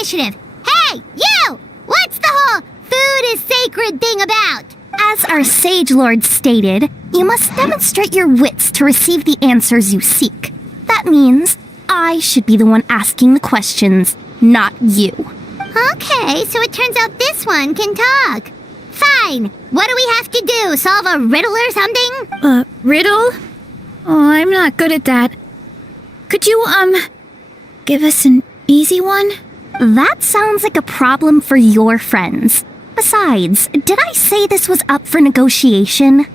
initiative. Hey, you! What's the whole food is sacred thing about? As our Sage Lord stated, you must demonstrate your wits to receive the answers you seek. That means I should be the one asking the questions, not you. Okay, so it turns out this one can talk. Fine. What do we have to do? Solve a riddle or something? Riddle? Oh, I'm not good at that. Could you, give us an easy one? That sounds like a problem for your friends. Besides, did I say this was up for negotiation?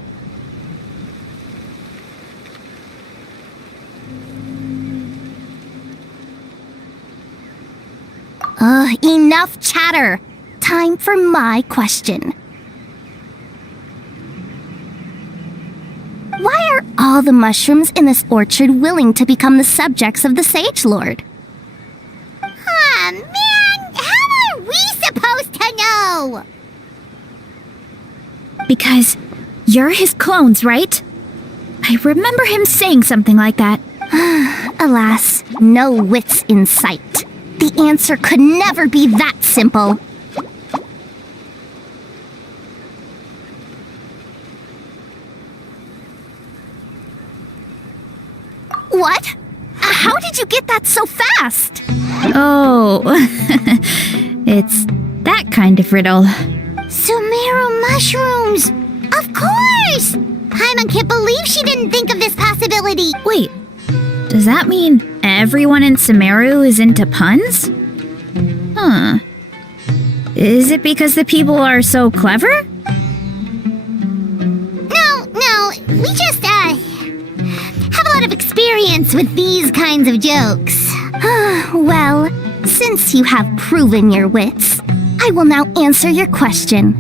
Enough chatter. Time for my question. Why are all the mushrooms in this orchard willing to become the subjects of the Sage Lord? Man, how are we supposed to know? Because you're his clones, right? I remember him saying something like that. Alas, no wits in sight. The answer could never be that simple. What? How did you get that so fast? Oh, it's that kind of riddle. Sumeru mushrooms! Of course! Paimon can't believe she didn't think of this possibility. Wait, does that mean everyone in Sumeru is into puns? Huh. Is it because the people are so clever? No, we just, have a lot of experience with these kinds of jokes. Well, since you have proven your wits, I will now answer your question.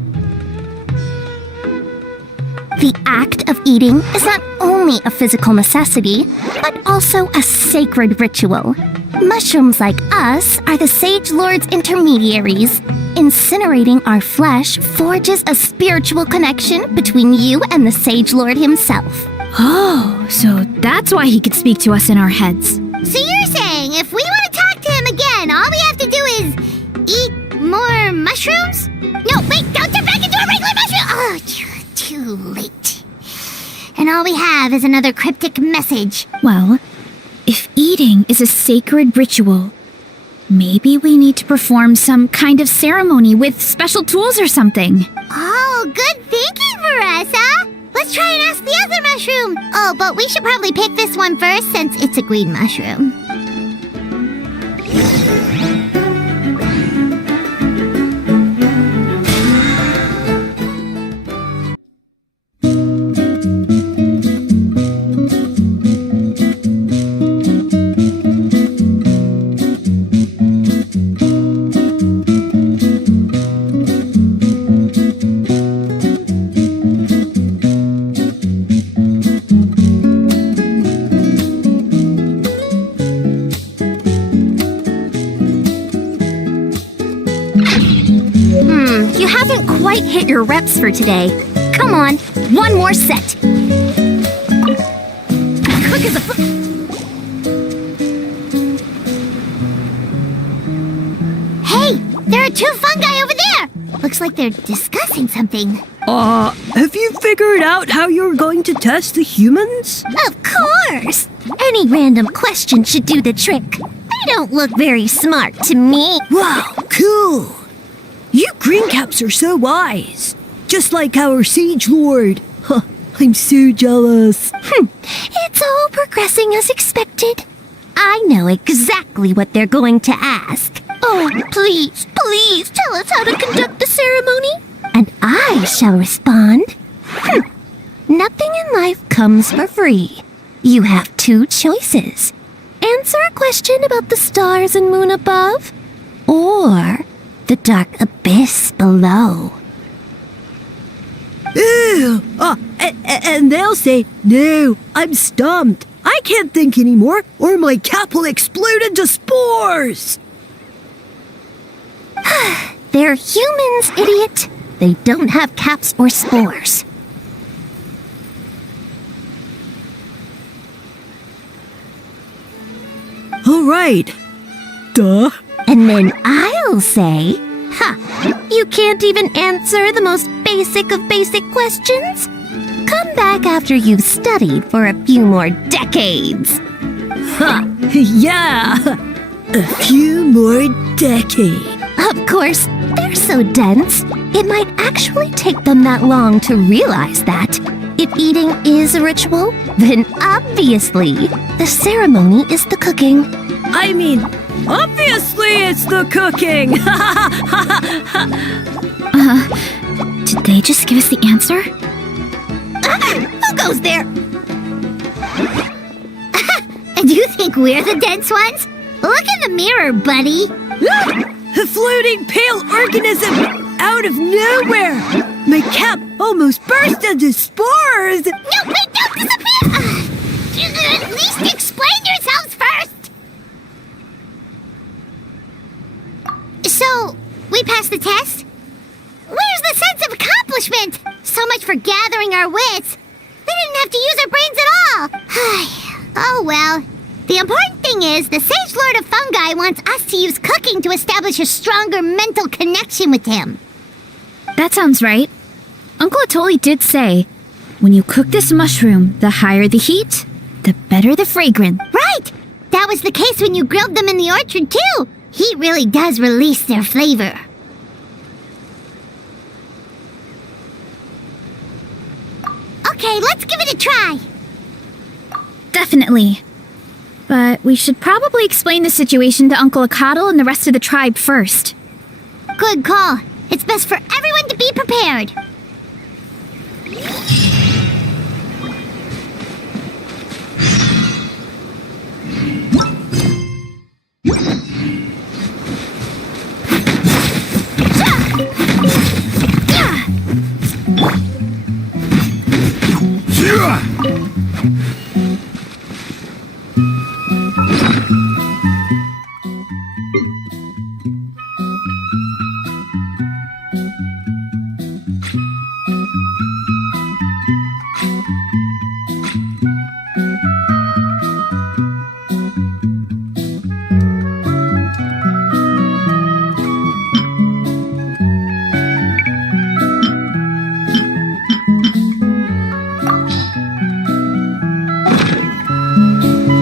The act of eating is not only a physical necessity, but also a sacred ritual. Mushrooms like us are the Sage Lord's intermediaries. Incinerating our flesh forges a spiritual connection between you and the Sage Lord himself. Oh, so that's why he could speak to us in our heads. So you're saying if we want to talk to him again, all we have to do is eat more mushrooms? No, wait, don't turn back into a regular mushroom! Oh, too late. And all we have is another cryptic message. Well, if eating is a sacred ritual, maybe we need to perform some kind of ceremony with special tools or something. Oh, good thinking, Veressa! Let's try and ask the other mushroom. Oh, but we should probably pick this one first since it's a green mushroom. You haven't quite hit your reps for today. Come on, one more set. Quick as a Hey, there are two fungi over there! Looks like they're discussing something. Have you figured out how you're going to test the humans? Of course! Any random question should do the trick. They don't look very smart to me. Wow, cool! You green caps are so wise. Just like our Sage Lord. Huh, I'm so jealous. It's all progressing as expected. I know exactly what they're going to ask. Oh, please tell us how to conduct the ceremony. And I shall respond. Nothing in life comes for free. You have two choices. Answer a question about the stars and moon above, or the dark abyss below. Ew! And they'll say, no, I'm stumped. I can't think anymore, or my cap will explode into spores. They're humans, idiot. They don't have caps or spores. All right. Duh. And then I'll say, you can't even answer the most basic of basic questions? Come back after you've studied for a few more decades. Yeah! A few more decades. Of course, they're so dense, it might actually take them that long to realize that. If eating is a ritual, then obviously the ceremony is the cooking. I mean, obviously it's the cooking! Did they just give us the answer? Who goes there? And you think we're the dense ones? Look in the mirror, buddy. A floating pale organism out of nowhere! My cap almost burst into spores! No, wait, don't disappear! At least explain yourselves first! So, we passed the test? Where's the sense of accomplishment? So much for gathering our wits. We didn't have to use our brains at all. Oh well. The important thing is, the Sage Lord of Fungi wants us to use cooking to establish a stronger mental connection with him. That sounds right. Uncle Atoli did say, when you cook this mushroom, the higher the heat, the better the fragrance. Right! That was the case when you grilled them in the orchard, too. Heat really does release their flavor. Okay, let's give it a try. Definitely. But we should probably explain the situation to Uncle Akadal and the rest of the tribe first. Good call. It's best for everyone to be prepared.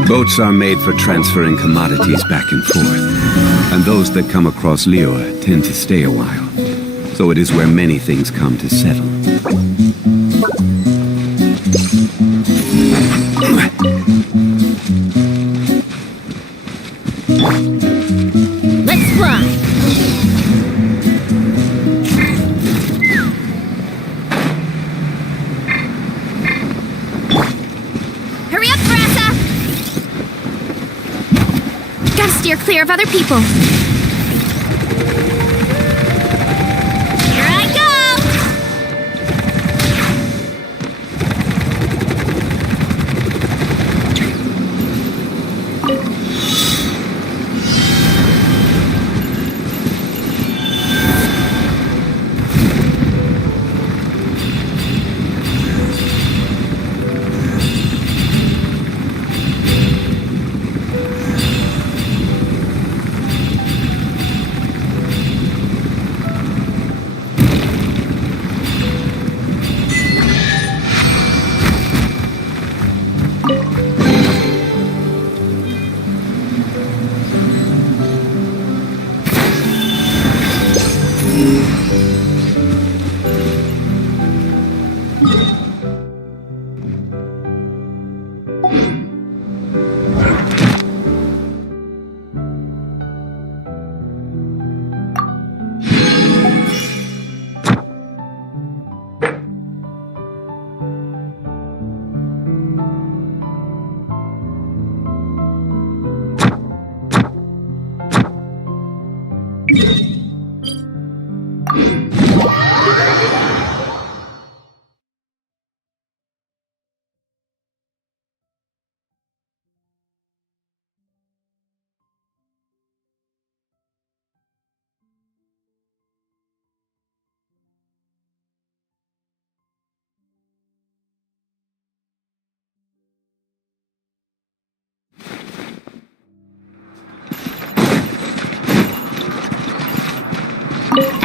Boats are made for transferring commodities back and forth, and those that come across Liyue tend to stay a while. So it is where many things come to settle. Let's fly! Hurry up, Brassa! Gotta steer clear of other people. Here I go!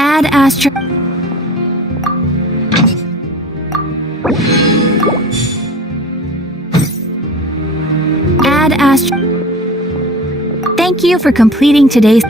Add astro... Add astro... Thank you for completing today's...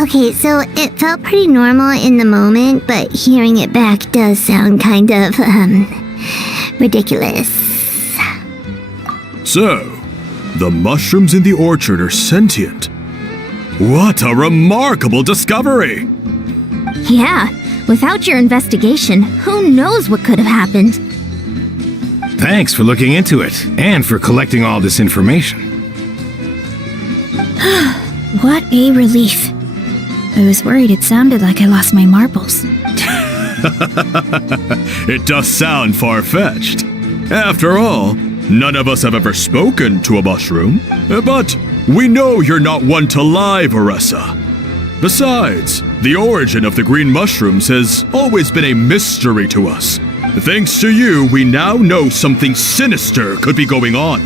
Okay, so it felt pretty normal in the moment, but hearing it back does sound kind of, ridiculous. So, the mushrooms in the orchard are sentient. What a remarkable discovery! Yeah, without your investigation, who knows what could have happened? Thanks for looking into it, and for collecting all this information. What a relief. I was worried it sounded like I lost my marbles. It does sound far-fetched. After all, none of us have ever spoken to a mushroom. But we know you're not one to lie, Varessa. Besides, the origin of the green mushrooms has always been a mystery to us. Thanks to you, we now know something sinister could be going on.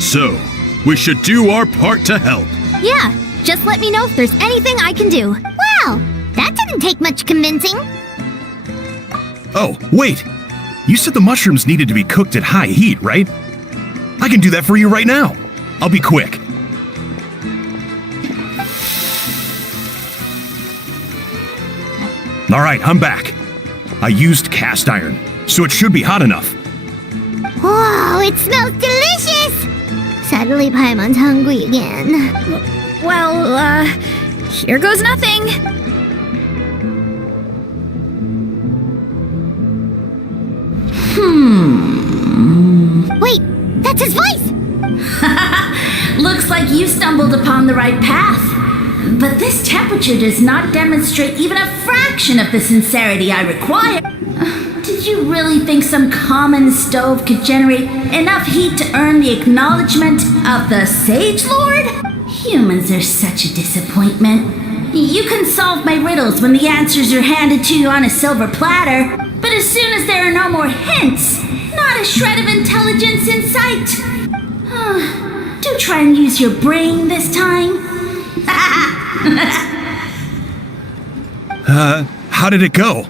So, we should do our part to help. Yeah, just let me know if there's anything I can do. Wow, that didn't take much convincing. Oh, wait! You said the mushrooms needed to be cooked at high heat, right? I can do that for you right now. I'll be quick. Alright, I'm back. I used cast iron, so it should be hot enough. Whoa, it smells delicious! Suddenly Paimon's hungry again. Well, here goes nothing. Wait, that's his voice! Looks like you stumbled upon the right path. But this temperature does not demonstrate even a fraction of the sincerity I require. Did you really think some common stove could generate enough heat to earn the acknowledgement of the Sage Lord? Humans are such a disappointment. You can solve my riddles when the answers are handed to you on a silver platter, but as soon as there are no more hints, not a shred of intelligence in sight. Do try and use your brain this time. How did it go?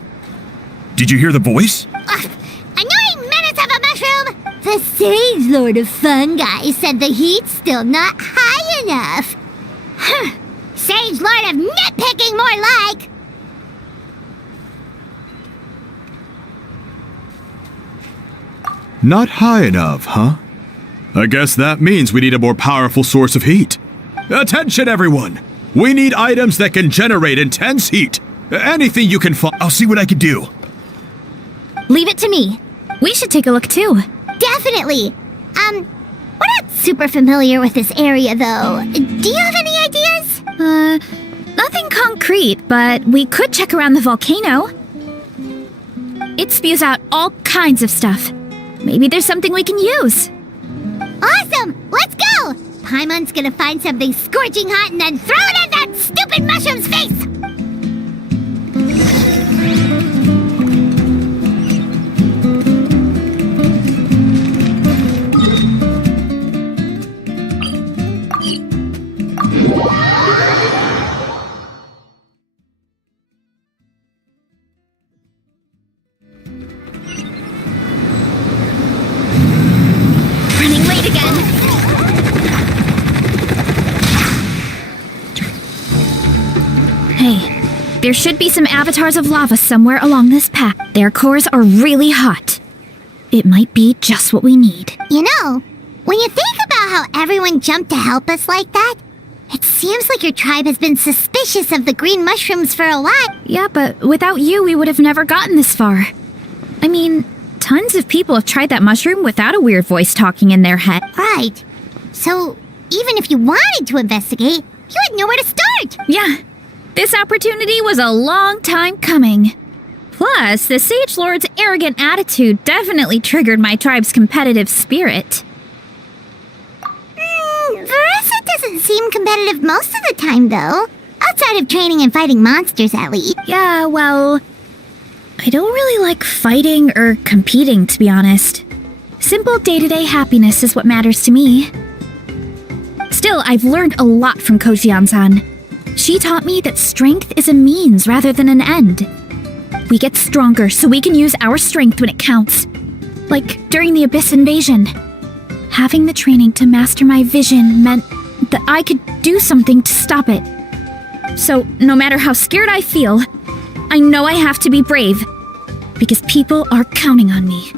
Did you hear the voice? Annoying menace of a mushroom! The Sage Lord of Fungi said the heat's still not high enough. Sage Lord of Nitpicking, more like! Not high enough, huh? I guess that means we need a more powerful source of heat. Attention, everyone! We need items that can generate intense heat. Anything you can find. I'll see what I can do. Leave it to me. We should take a look too. Definitely! We're not super familiar with this area, though. Do you have any ideas? Nothing concrete, but we could check around the volcano. It spews out all kinds of stuff. Maybe there's something we can use. Awesome! Let's go! Paimon's gonna find something scorching hot and then throw it at that stupid mushroom's face! Running late again. Hey, there should be some avatars of lava somewhere along this path. Their cores are really hot. It might be just what we need. You know, when you think about how everyone jumped to help us like that, it seems like your tribe has been suspicious of the green mushrooms for a while. Yeah, but without you, we would have never gotten this far. I mean, tons of people have tried that mushroom without a weird voice talking in their head. Right. So, even if you wanted to investigate, you had nowhere to start. Yeah, this opportunity was a long time coming. Plus, the Sage Lord's arrogant attitude definitely triggered my tribe's competitive spirit. Verissa doesn't seem competitive most of the time, though. Outside of training and fighting monsters, at least. Yeah, well, I don't really like fighting or competing, to be honest. Simple day-to-day happiness is what matters to me. Still, I've learned a lot from Coach Iansan. She taught me that strength is a means rather than an end. We get stronger so we can use our strength when it counts. Like during the Abyss invasion. Having the training to master my vision meant that I could do something to stop it. So, no matter how scared I feel, I know I have to be brave. Because people are counting on me.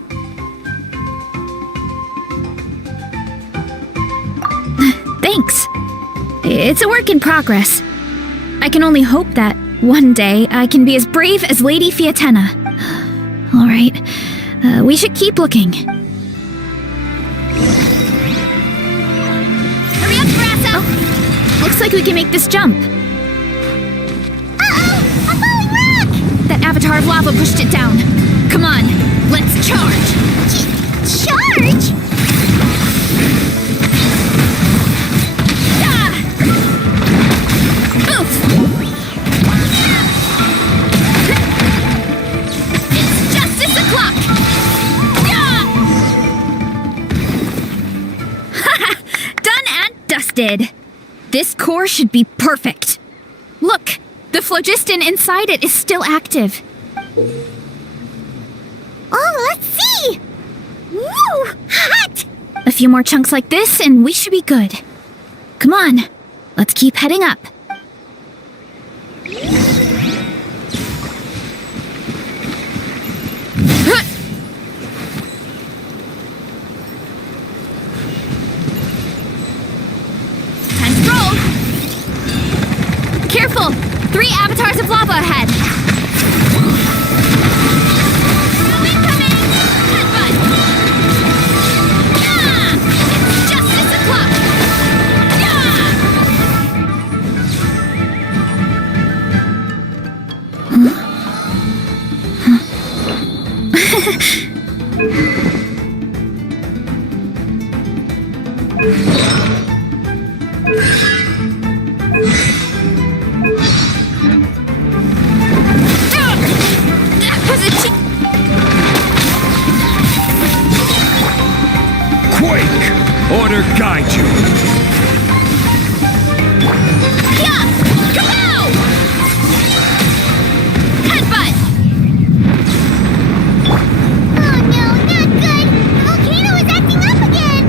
Thanks. It's a work in progress. I can only hope that one day I can be as brave as Lady Fiatena. Alright, we should keep looking. Hurry up, Brasso! Oh, looks like we can make this jump. Uh-oh! A falling rock! That avatar of lava pushed it down. Come on, let's charge! Charge? It's justice o'clock! Haha! Done and dusted! This core should be perfect. Look, the phlogiston inside it is still active. Oh, let's see! Woo! Hot! A few more chunks like this and we should be good. Come on, let's keep heading up. Time to roll! Careful! 3 avatars of lava ahead! Incoming! Headbutt! Yeah! It's justice o'clock! That was a Quake! Order guide you! Yeah! Kapow! Headbutt! Oh no, not good! The volcano is acting up again!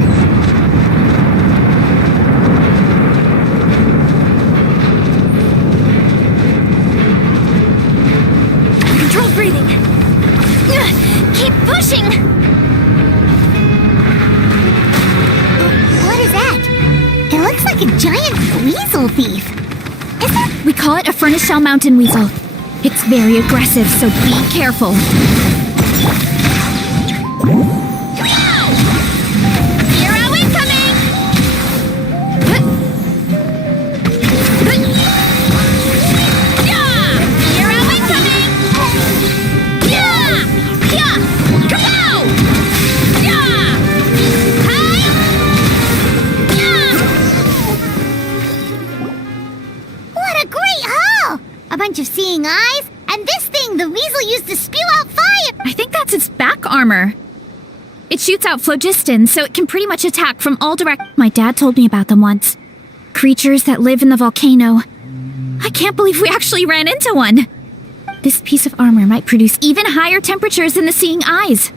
Controlled breathing. Keep pushing! What is that? It looks like a giant weasel thief. Is that... We call it a furnace shell mountain weasel. It's very aggressive, so be careful. Hero incoming! Hero incoming! armor. It shoots out phlogiston, so it can pretty much attack from all directions. My dad told me about them once. Creatures that live in the volcano. I can't believe we actually ran into one. This piece of armor might produce even higher temperatures than the seeing eyes.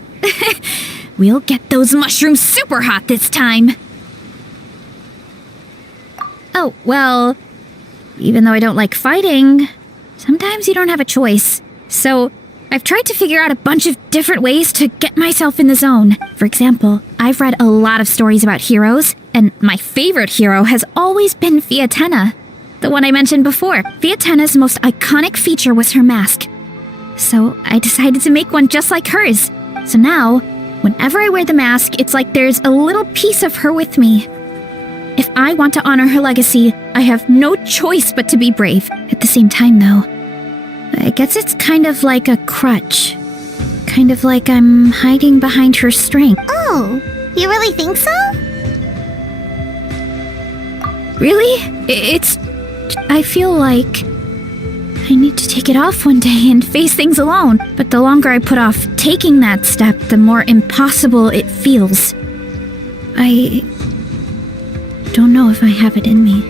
We'll get those mushrooms super hot this time. Oh, well, even though I don't like fighting, sometimes you don't have a choice. So, I've tried to figure out a bunch of different ways to get myself in the zone. For example, I've read a lot of stories about heroes, and my favorite hero has always been Fiatenna, the one I mentioned before. Fiatenna's most iconic feature was her mask. So, I decided to make one just like hers. So now, whenever I wear the mask, it's like there's a little piece of her with me. If I want to honor her legacy, I have no choice but to be brave. At the same time, though, I guess it's kind of like a crutch. Kind of like I'm hiding behind her strength. Oh, you really think so? Really? I feel like I need to take it off one day and face things alone. But the longer I put off taking that step, the more impossible it feels. I don't know if I have it in me.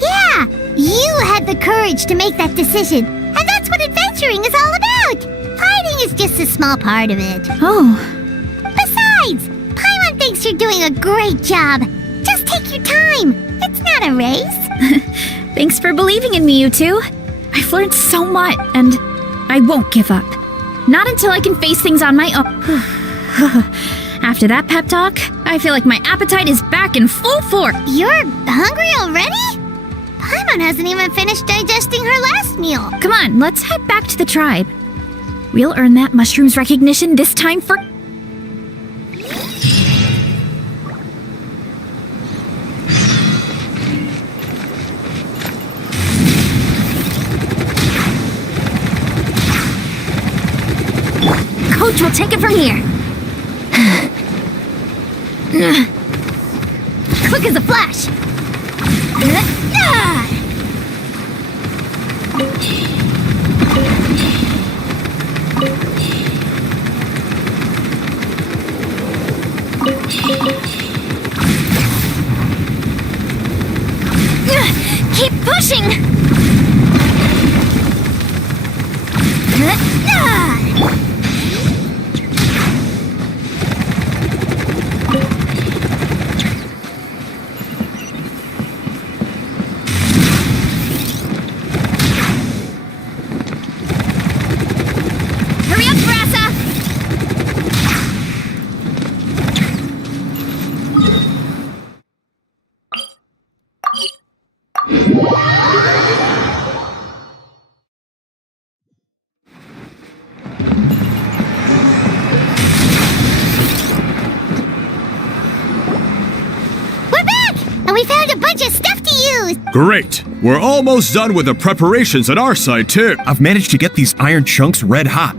Yeah, you had the courage to make that decision. And that's what adventuring is all about. Fighting is just a small part of it. Oh, Besides, Paimon thinks you're doing a great job. Just take your time. It's not a race. thanks for believing in me, you two. I've learned so much, and I won't give up. Not until I can face things on my own. After that pep talk, I feel like my appetite is back in full force. You're hungry already? Paimon hasn't even finished digesting her last meal. Come on, let's head back to the tribe. We'll earn that mushroom's recognition this time for... Coach will take it from here. Quick as a flash. Keep pushing! Hurry up, Brassa! We're back! And we found a bunch of stuff to use! Great! We're almost done with the preparations at our side, too. I've managed to get these iron chunks red hot.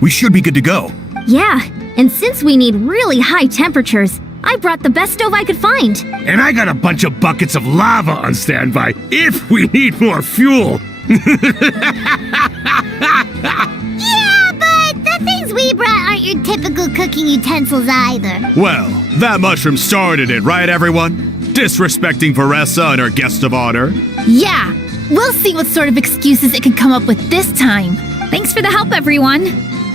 We should be good to go. Yeah, and since we need really high temperatures, I brought the best stove I could find. And I got a bunch of buckets of lava on standby if we need more fuel. Yeah, but the things we brought aren't your typical cooking utensils either. Well, that mushroom started it, right, everyone? Disrespecting Varessa and her guest of honor. Yeah, we'll see what sort of excuses it can come up with this time. Thanks for the help, everyone.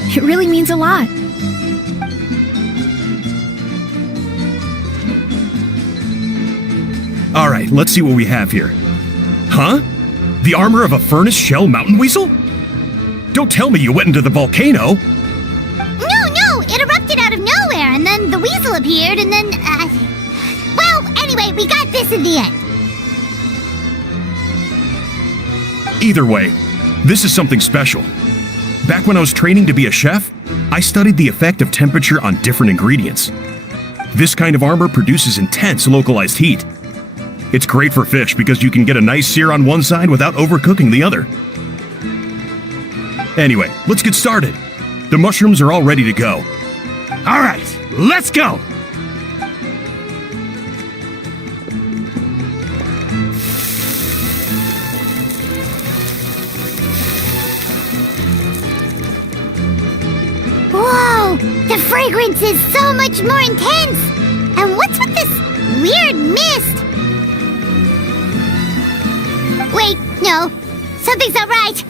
It really means a lot. All right, let's see what we have here. Huh? The armor of a furnace shell mountain weasel? Don't tell me you went into the volcano. No, it erupted out of nowhere, and then the weasel appeared, and then, well, anyway, we got this in the end. Either way, this is something special. Back when I was training to be a chef, I studied the effect of temperature on different ingredients. This kind of armor produces intense localized heat. It's great for fish because you can get a nice sear on one side without overcooking the other. Anyway, let's get started. The mushrooms are all ready to go. All right, let's go. Whoa, fragrance is so much more intense. And what's with this weird mist? Wait, no. Something's not right.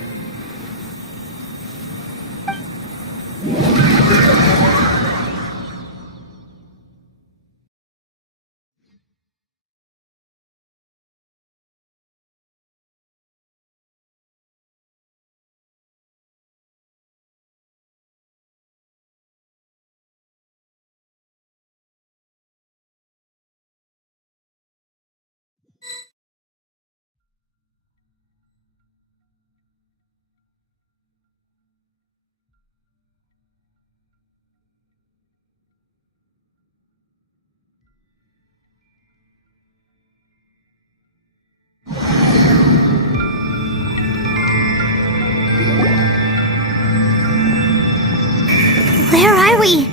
Where are we?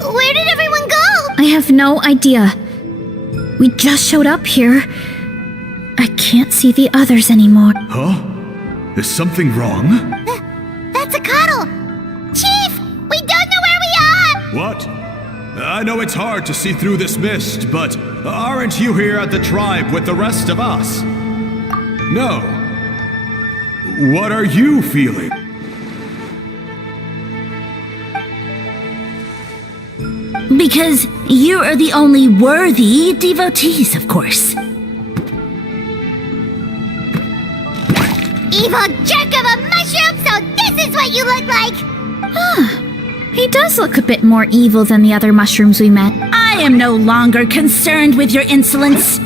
Where did everyone go? I have no idea. We just showed up here. I can't see the others anymore. Huh? Is something wrong? That's a cuddle. Chief, we don't know where we are. What? I know it's hard to see through this mist, but aren't you here at the tribe with the rest of us? No. What are you feeling? Because you are the only worthy devotees, of course. Evil jerk of a mushroom, so this is what you look like. He does look a bit more evil than the other mushrooms we met. I am no longer concerned with your insolence.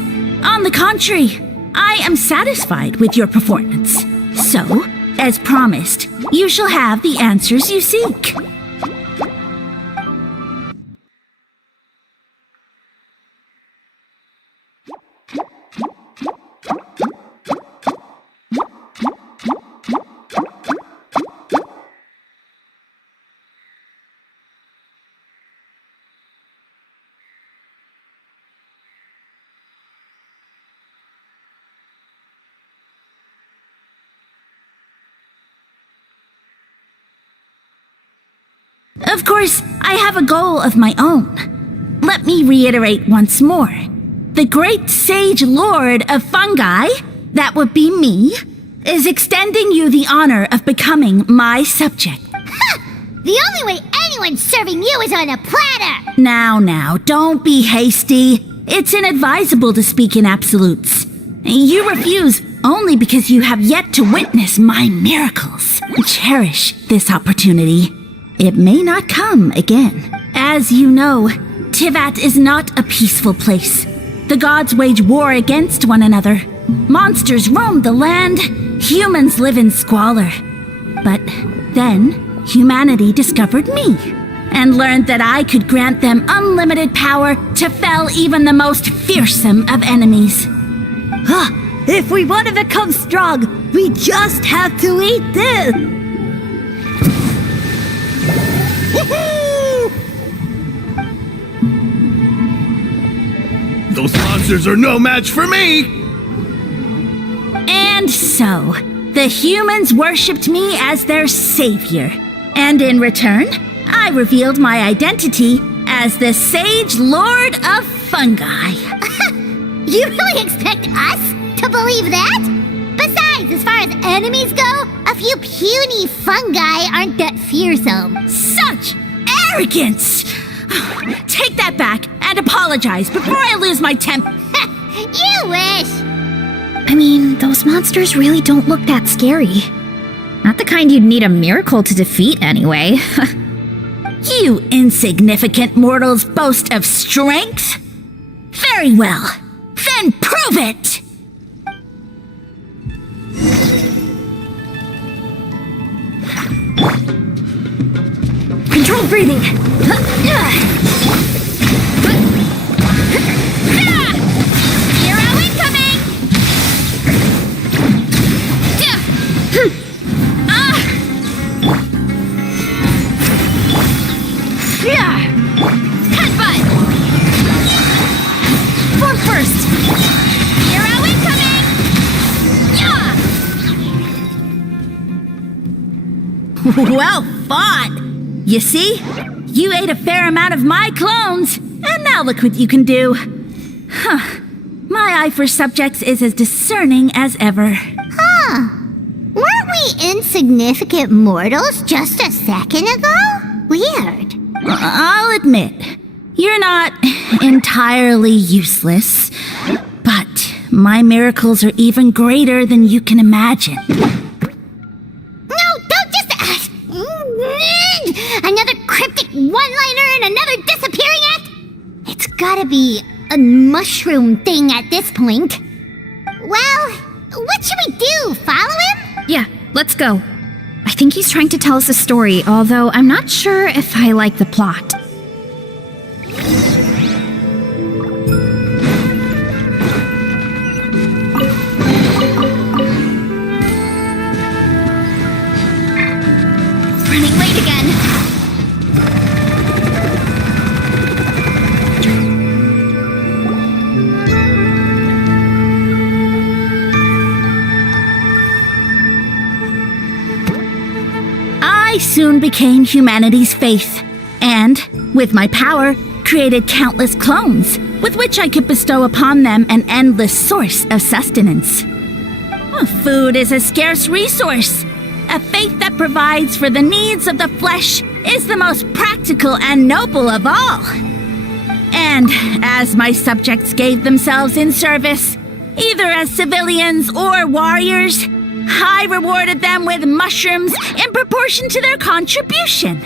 On the contrary, I am satisfied with your performance. So, as promised, you shall have the answers you seek. Of course, I have a goal of my own. Let me reiterate once more. The great sage lord of fungi, that would be me, is extending you the honor of becoming my subject. The only way anyone's serving you is on a platter. Now, don't be hasty. It's inadvisable to speak in absolutes. You refuse only because you have yet to witness my miracles. Cherish this opportunity. It may not come again. As you know, Tivat is not a peaceful place. The gods wage war against one another. Monsters roam the land. Humans live in squalor. But then, humanity discovered me and learned that I could grant them unlimited power to fell even the most fearsome of enemies. If we want to become strong, we just have to eat this. Those monsters are no match for me! And so, the humans worshipped me as their savior. And in return, I revealed my identity as the Sage Lord of Fungi. You really expect us to believe that? Besides, as far as enemies go, a few puny fungi aren't that fearsome. Such arrogance! Take that back and apologize before I lose my temper. You wish! I mean, those monsters really don't look that scary. Not the kind you'd need a miracle to defeat, anyway. You insignificant mortals boast of strength? Very well. Then prove it! Control breathing. Hero incoming! Headbutt! Form first! Hero incoming! Well fought! You see? You ate a fair amount of my clones, and now look what you can do. Huh. My eye for subjects is as discerning as ever. Huh. Weren't we insignificant mortals just a second ago? Weird. I'll admit, you're not entirely useless, but my miracles are even greater than you can imagine. No, don't just... another cryptic one-liner and another disappearing act? It's gotta be a mushroom thing at this point. Well, what should we do? Follow him? Yeah, let's go. I think he's trying to tell us a story, although I'm not sure if I like the plot. Running late again. I soon became humanity's faith, and, with my power, created countless clones, with which I could bestow upon them an endless source of sustenance. Food is a scarce resource. A faith that provides for the needs of the flesh is the most practical and noble of all. And as my subjects gave themselves in service, either as civilians or warriors, I rewarded them with mushrooms in proportion to their contribution.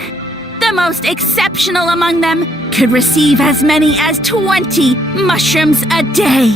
The most exceptional among them could receive as many as 20 mushrooms a day.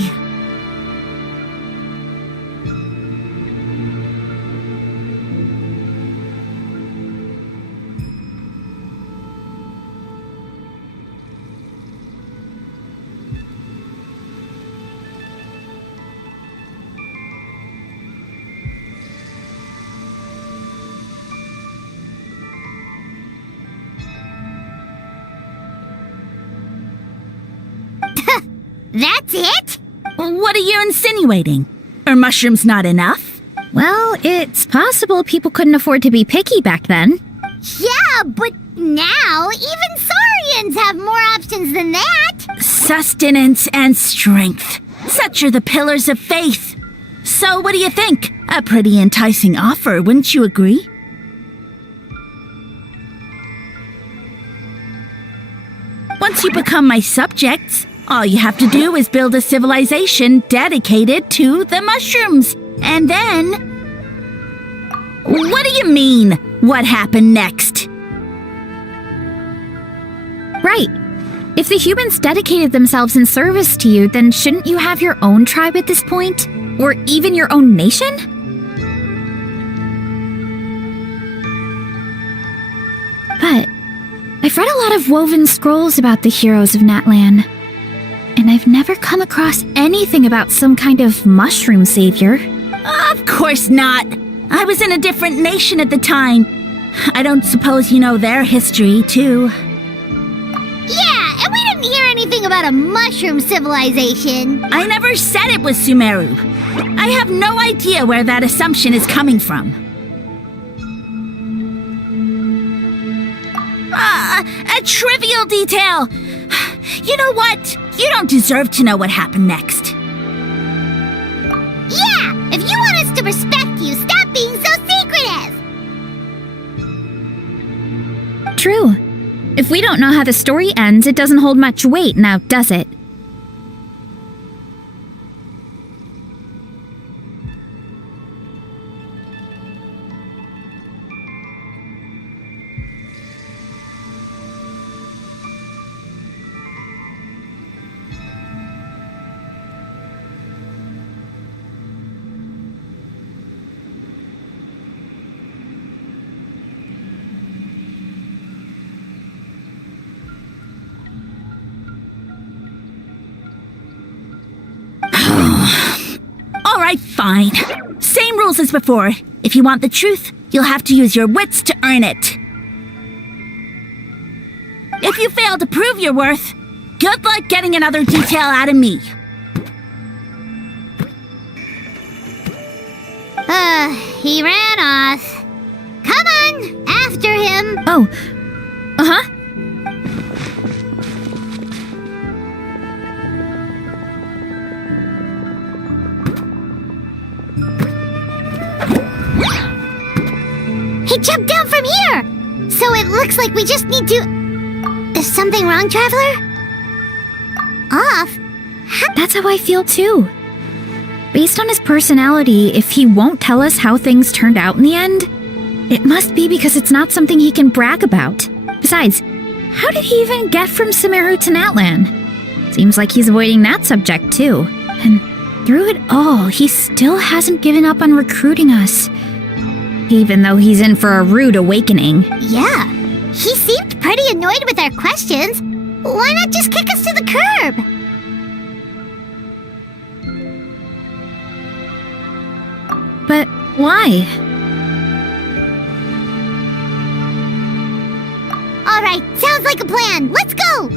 That's it? What are you insinuating? Are mushrooms not enough? Well, it's possible people couldn't afford to be picky back then. Yeah, but now even saurians have more options than that. Sustenance and strength. Such are the pillars of faith. So what do you think? A pretty enticing offer, wouldn't you agree? Once you become my subjects, all you have to do is build a civilization dedicated to the mushrooms. And then... What do you mean, what happened next? Right. If the humans dedicated themselves in service to you, then shouldn't you have your own tribe at this point? Or even your own nation? But I've read a lot of woven scrolls about the heroes of Natlan, and I've never come across anything about some kind of mushroom savior. Of course not. I was in a different nation at the time. I don't suppose you know their history, too. Yeah, and we didn't hear anything about a mushroom civilization. I never said it was Sumeru. I have no idea where that assumption is coming from. A trivial detail. You know what? You don't deserve to know what happened next. Yeah, if you want us to respect you, stop being so secretive. True. If we don't know how the story ends, it doesn't hold much weight now, does it? All right, fine. Same rules as before. If you want the truth, you'll have to use your wits to earn it. If you fail to prove your worth, good luck getting another detail out of me. He ran off. Come on, after him. Oh, uh-huh. can jump down from here! So it looks like we just need to... Is something wrong, Traveler? Off? That's how I feel too. Based on his personality, if he won't tell us how things turned out in the end, it must be because it's not something he can brag about. Besides, how did he even get from Sumeru to Natlan? Seems like he's avoiding that subject too. And through it all, he still hasn't given up on recruiting us. Even though he's in for a rude awakening. Yeah, he seemed pretty annoyed with our questions. Why not just kick us to the curb? But why? All right, sounds like a plan. Let's go!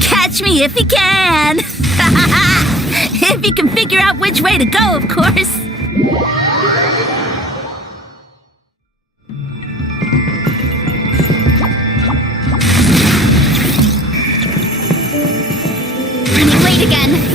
Catch me if you can! If you can figure out which way to go, of course. Running late again.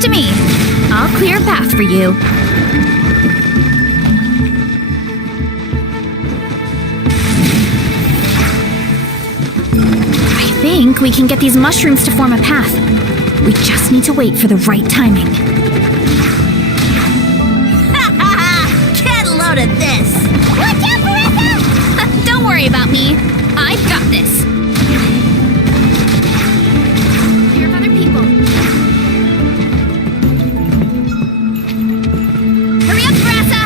To me. I'll clear a path for you. I think we can get these mushrooms to form a path. We just need to wait for the right timing. Get a load of this! Watch out, Marissa! Don't worry about me. I've got this. Fear of other people. Hurry up, Marissa!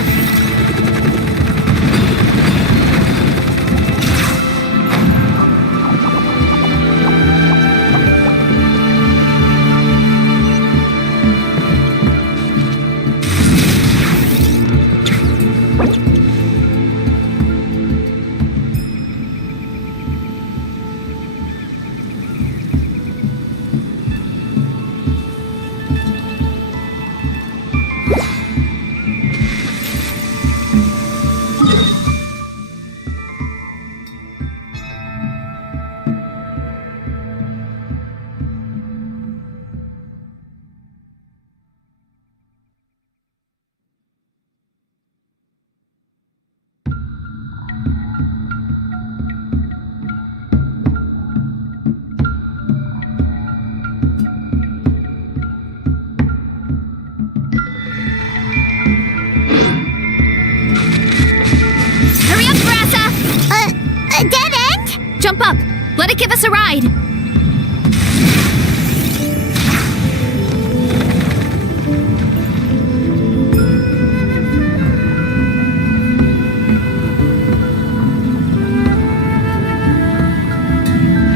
Jump up! Let it give us a ride!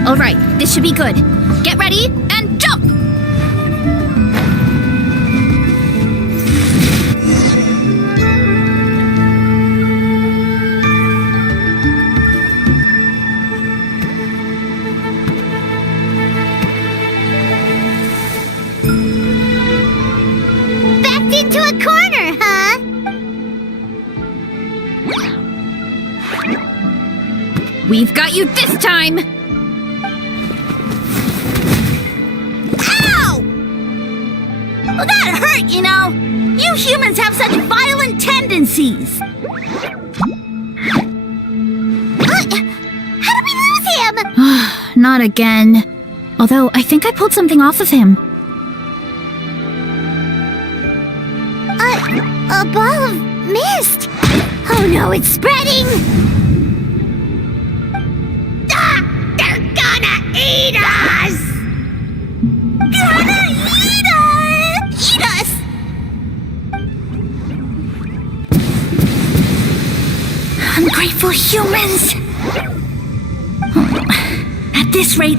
Alright, this should be good. Get ready, and jump! Into a corner, huh? We've got you this time! Ow! Well, that hurt, you know. You humans have such violent tendencies. What? How did we lose him? Not again. Although, I think I pulled something off of him. A ball of mist! Oh no, it's spreading! eat us! Gonna eat us! Eat us! Ungrateful humans! At this rate,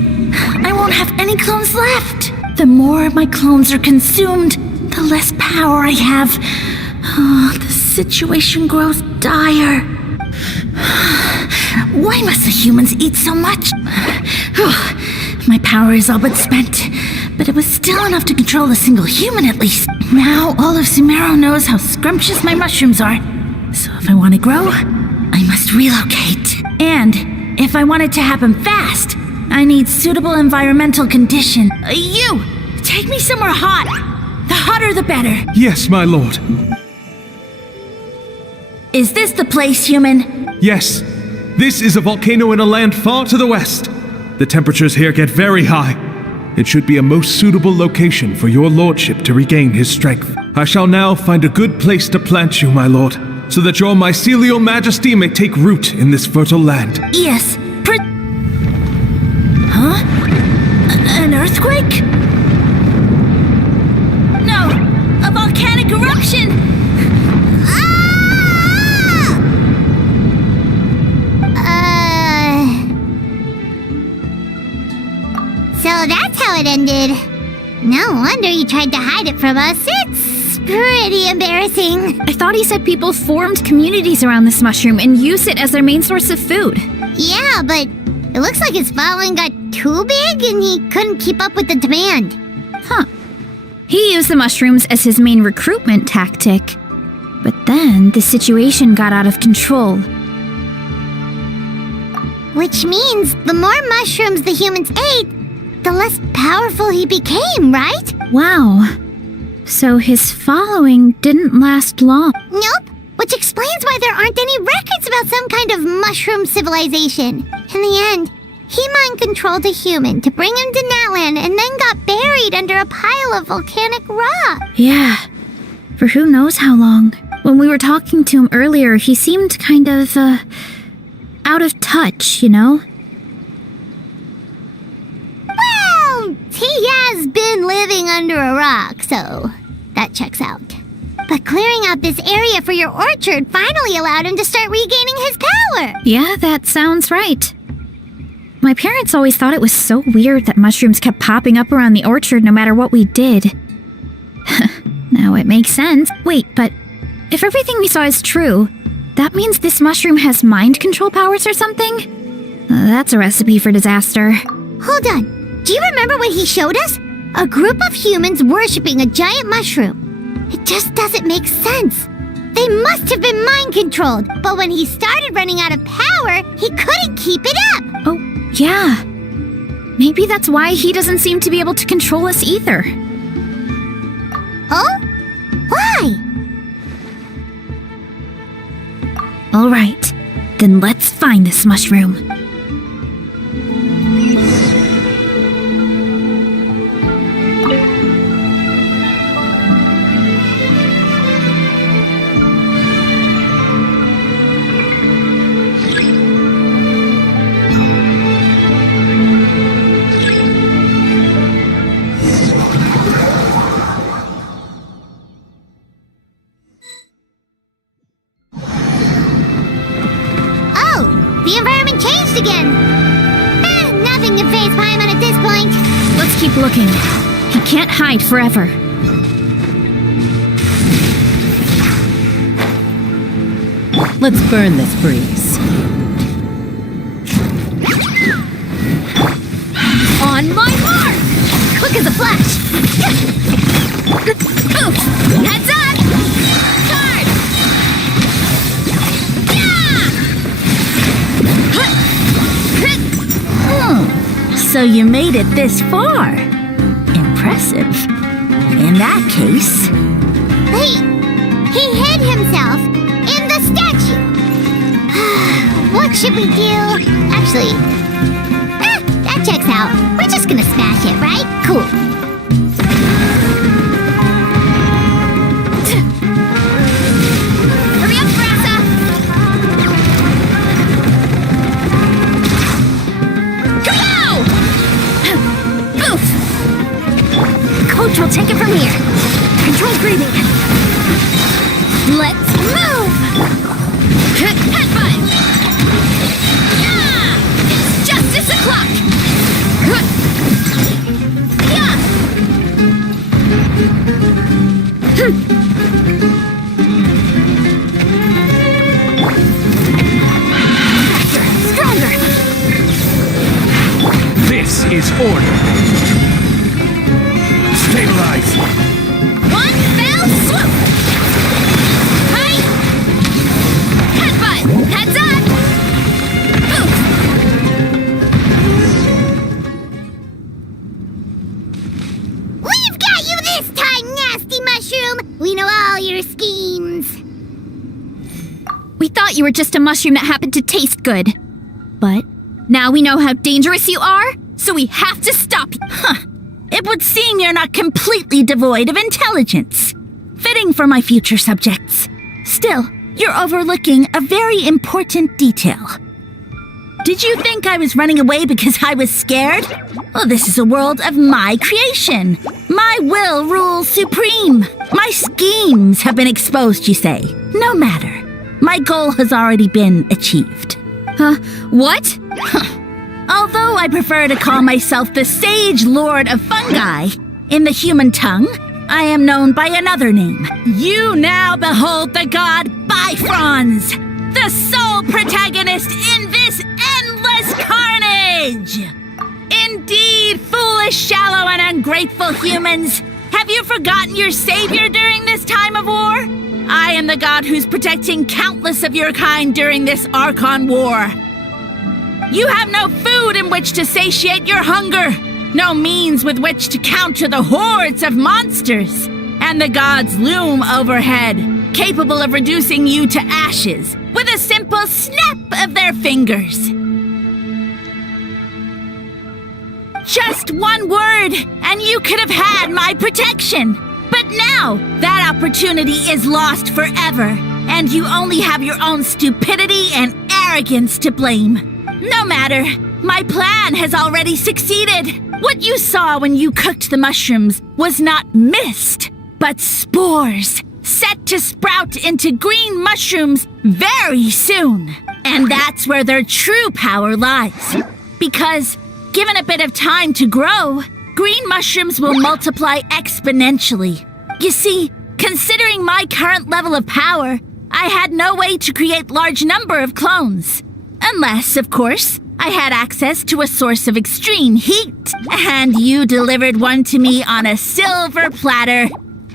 I won't have any clones left. The more my clones are consumed, the less power I have. Oh, the situation grows dire. Why must the humans eat so much? My power is all but spent, but it was still enough to control a single human at least. Now all of Sumeru knows how scrumptious my mushrooms are. So if I want to grow, I must relocate. And if I want it to happen fast, I need suitable environmental condition. You! Take me somewhere hot! The hotter the better. Yes, my lord. Is this the place, human? Yes. This is a volcano in a land far to the west. The temperatures here get very high. It should be a most suitable location for your lordship to regain his strength. I shall now find a good place to plant you, my lord, so that your mycelial majesty may take root in this fertile land. Yes. Huh? An earthquake? No! A volcanic eruption! So that's how it ended. No wonder you tried to hide it from us. It's pretty embarrassing. I thought he said people formed communities around this mushroom and used it as their main source of food. Yeah, but it looks like his following got too big and he couldn't keep up with the demand. Huh. He used the mushrooms as his main recruitment tactic. But then the situation got out of control. Which means the more mushrooms the humans ate, the less powerful he became, right? Wow. So his following didn't last long. Nope. Which explains why there aren't any records about some kind of mushroom civilization. In the end, he mind-controlled a human to bring him to Natlan and then got buried under a pile of volcanic rock. Yeah. For who knows how long. When we were talking to him earlier, he seemed kind of, out of touch, you know? Well, he has been living under a rock, so that checks out. But clearing out this area for your orchard finally allowed him to start regaining his power. Yeah, that sounds right. My parents always thought it was so weird that mushrooms kept popping up around the orchard no matter what we did. Now it makes sense. Wait, but if everything we saw is true, that means this mushroom has mind control powers or something? That's a recipe for disaster. Hold on. Do you remember what he showed us? A group of humans worshipping a giant mushroom. It just doesn't make sense. They must have been mind-controlled, but when he started running out of power, he couldn't keep it up. Oh, yeah. Maybe that's why he doesn't seem to be able to control us either. Oh? Why? All right, then let's find this mushroom. The environment changed again. Nothing to face Paimon at this point. Let's keep looking. He can't hide forever. Let's burn this breeze. On my mark! Quick as a flash! Heads up! Charge! So you made it this far. Impressive. In that case... Wait! He hid himself in the statue! What should we do? Actually... that checks out. We're just gonna smash it, right? Cool. Hurry up, Brassa! Go! obeys order. Stabilize. One fell swoop! Hi! Headbutt! Heads up! Oof! We've got you this time, nasty mushroom! We know all your schemes. We thought you were just a mushroom that happened to taste good. But now we know how dangerous you are, so we have to stop you. Huh. It would seem you're not completely devoid of intelligence. Fitting for my future subjects. Still, you're overlooking a very important detail. Did you think I was running away because I was scared? Well, this is a world of my creation. My will rules supreme. My schemes have been exposed, you say. No matter. My goal has already been achieved. What? Although I prefer to call myself the Sage Lord of Fungi, in the human tongue, I am known by another name. You now behold the god Bifrons, the sole protagonist in this endless carnage! Indeed, foolish, shallow, and ungrateful humans, have you forgotten your savior during this time of war? I am the god who's protecting countless of your kind during this Archon War. You have no food in which to satiate your hunger, no means with which to counter the hordes of monsters, and the gods loom overhead, capable of reducing you to ashes with a simple snap of their fingers. Just one word, and you could have had my protection. But now, that opportunity is lost forever, and you only have your own stupidity and arrogance to blame. No matter, my plan has already succeeded. What you saw when you cooked the mushrooms was not mist, but spores, set to sprout into green mushrooms very soon. And that's where their true power lies. Because, given a bit of time to grow, green mushrooms will multiply exponentially. You see, considering my current level of power, I had no way to create large number of clones. Unless, of course, I had access to a source of extreme heat. And you delivered one to me on a silver platter.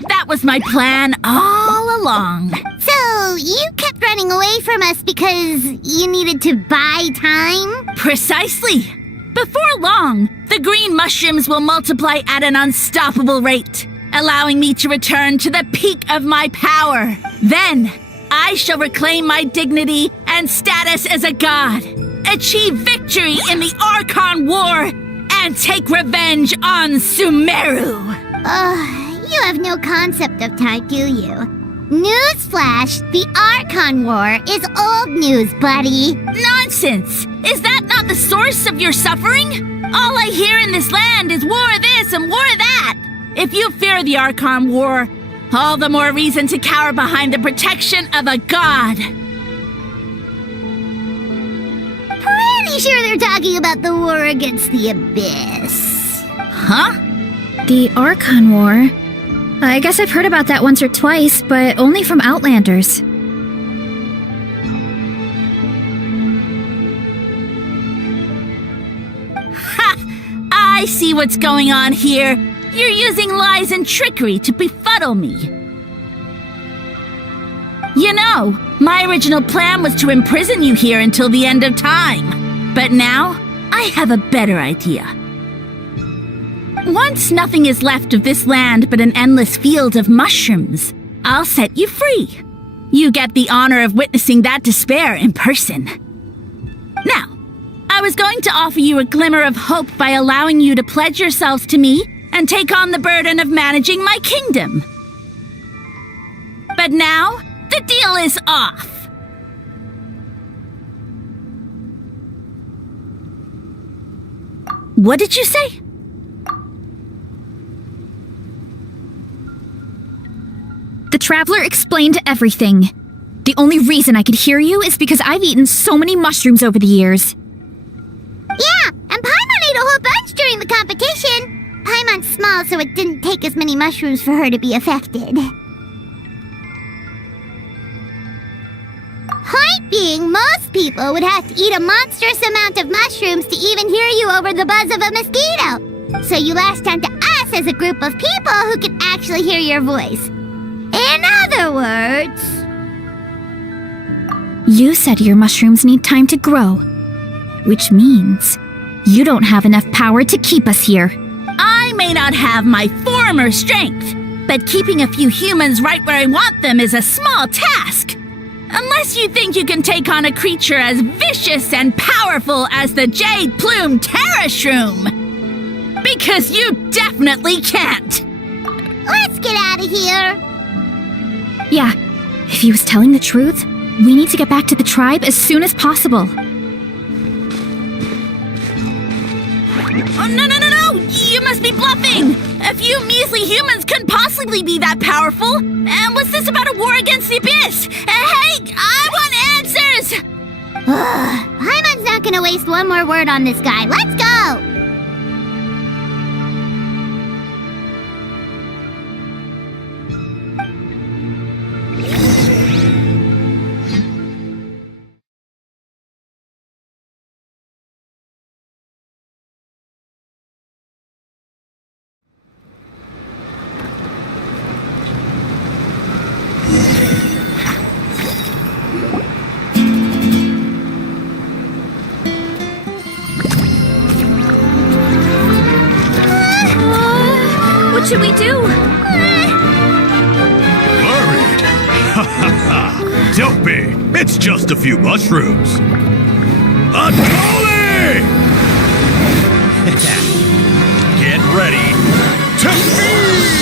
That was my plan all along. So, you kept running away from us because you needed to buy time? Precisely. Before long, the green mushrooms will multiply at an unstoppable rate, allowing me to return to the peak of my power. Then, I shall reclaim my dignity and status as a god, achieve victory in the Archon War, and take revenge on Sumeru. You have no concept of time, do you? Newsflash, the Archon War is old news, buddy. Nonsense! Is that not the source of your suffering? All I hear in this land is war this and war that. If you fear the Archon War, all the more reason to cower behind the protection of a god. Pretty sure they're talking about the war against the Abyss. Huh? The Archon War? I guess I've heard about that once or twice, but only from Outlanders. Ha! I see what's going on here. You're using lies and trickery to befuddle me. You know, my original plan was to imprison you here until the end of time. But now, I have a better idea. Once nothing is left of this land but an endless field of mushrooms, I'll set you free. You get the honor of witnessing that despair in person. Now, I was going to offer you a glimmer of hope by allowing you to pledge yourselves to me and take on the burden of managing my kingdom. But now, the deal is off. What did you say? The Traveler explained everything. The only reason I could hear you is because I've eaten so many mushrooms over the years. Yeah, and Paimon ate a whole bunch during the competition. Paimon's small, so it didn't take as many mushrooms for her to be affected. Paimon point being, most people would have to eat a monstrous amount of mushrooms to even hear you over the buzz of a mosquito. So you latched onto us as a group of people who can actually hear your voice. In other words... You said your mushrooms need time to grow, which means you don't have enough power to keep us here. I may not have my former strength, but keeping a few humans right where I want them is a small task. Unless you think you can take on a creature as vicious and powerful as the Jade Plume Terra Shroom. Because you definitely can't. Let's get out of here. Yeah, if he was telling the truth, we need to get back to the tribe as soon as possible. Oh, no! You must be bluffing! A few measly humans couldn't possibly be that powerful! And what's this about a war against the Abyss? Hey, I want answers! Paimon's not gonna waste one more word on this guy. Let's go! What should we do? Worried? Ha ha ha! Don't be! It's just a few mushrooms! Unholy! Get ready to feast!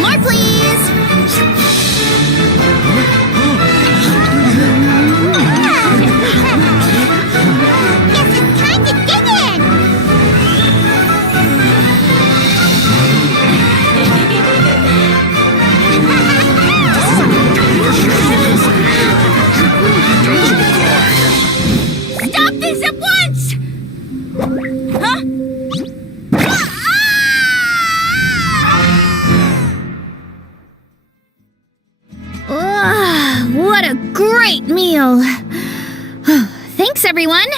More, please! Guess it's time to dig in! Stop this at once! Huh? What a great meal! Thanks, everyone!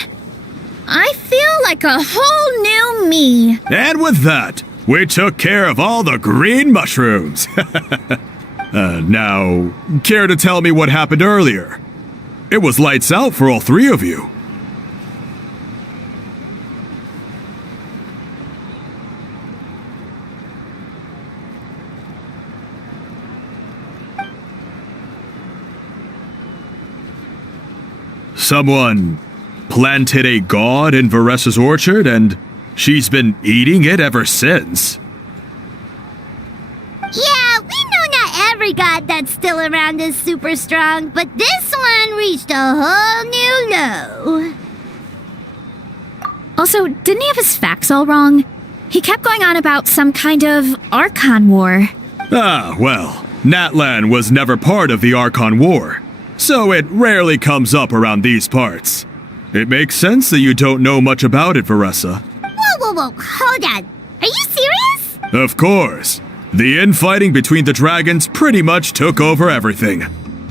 I feel like a whole new me! And with that, we took care of all the green mushrooms. Now, care to tell me what happened earlier? It was lights out for all three of you. Someone planted a god in Varessa's orchard, and she's been eating it ever since. Yeah, we know not every god that's still around is super strong, but this one reached a whole new low. Also, didn't he have his facts all wrong? He kept going on about some kind of Archon War. Ah, well, Natlan was never part of the Archon War, so it rarely comes up around these parts. It makes sense that you don't know much about it, Varessa. Whoa, hold on. Are you serious? Of course. The infighting between the dragons pretty much took over everything.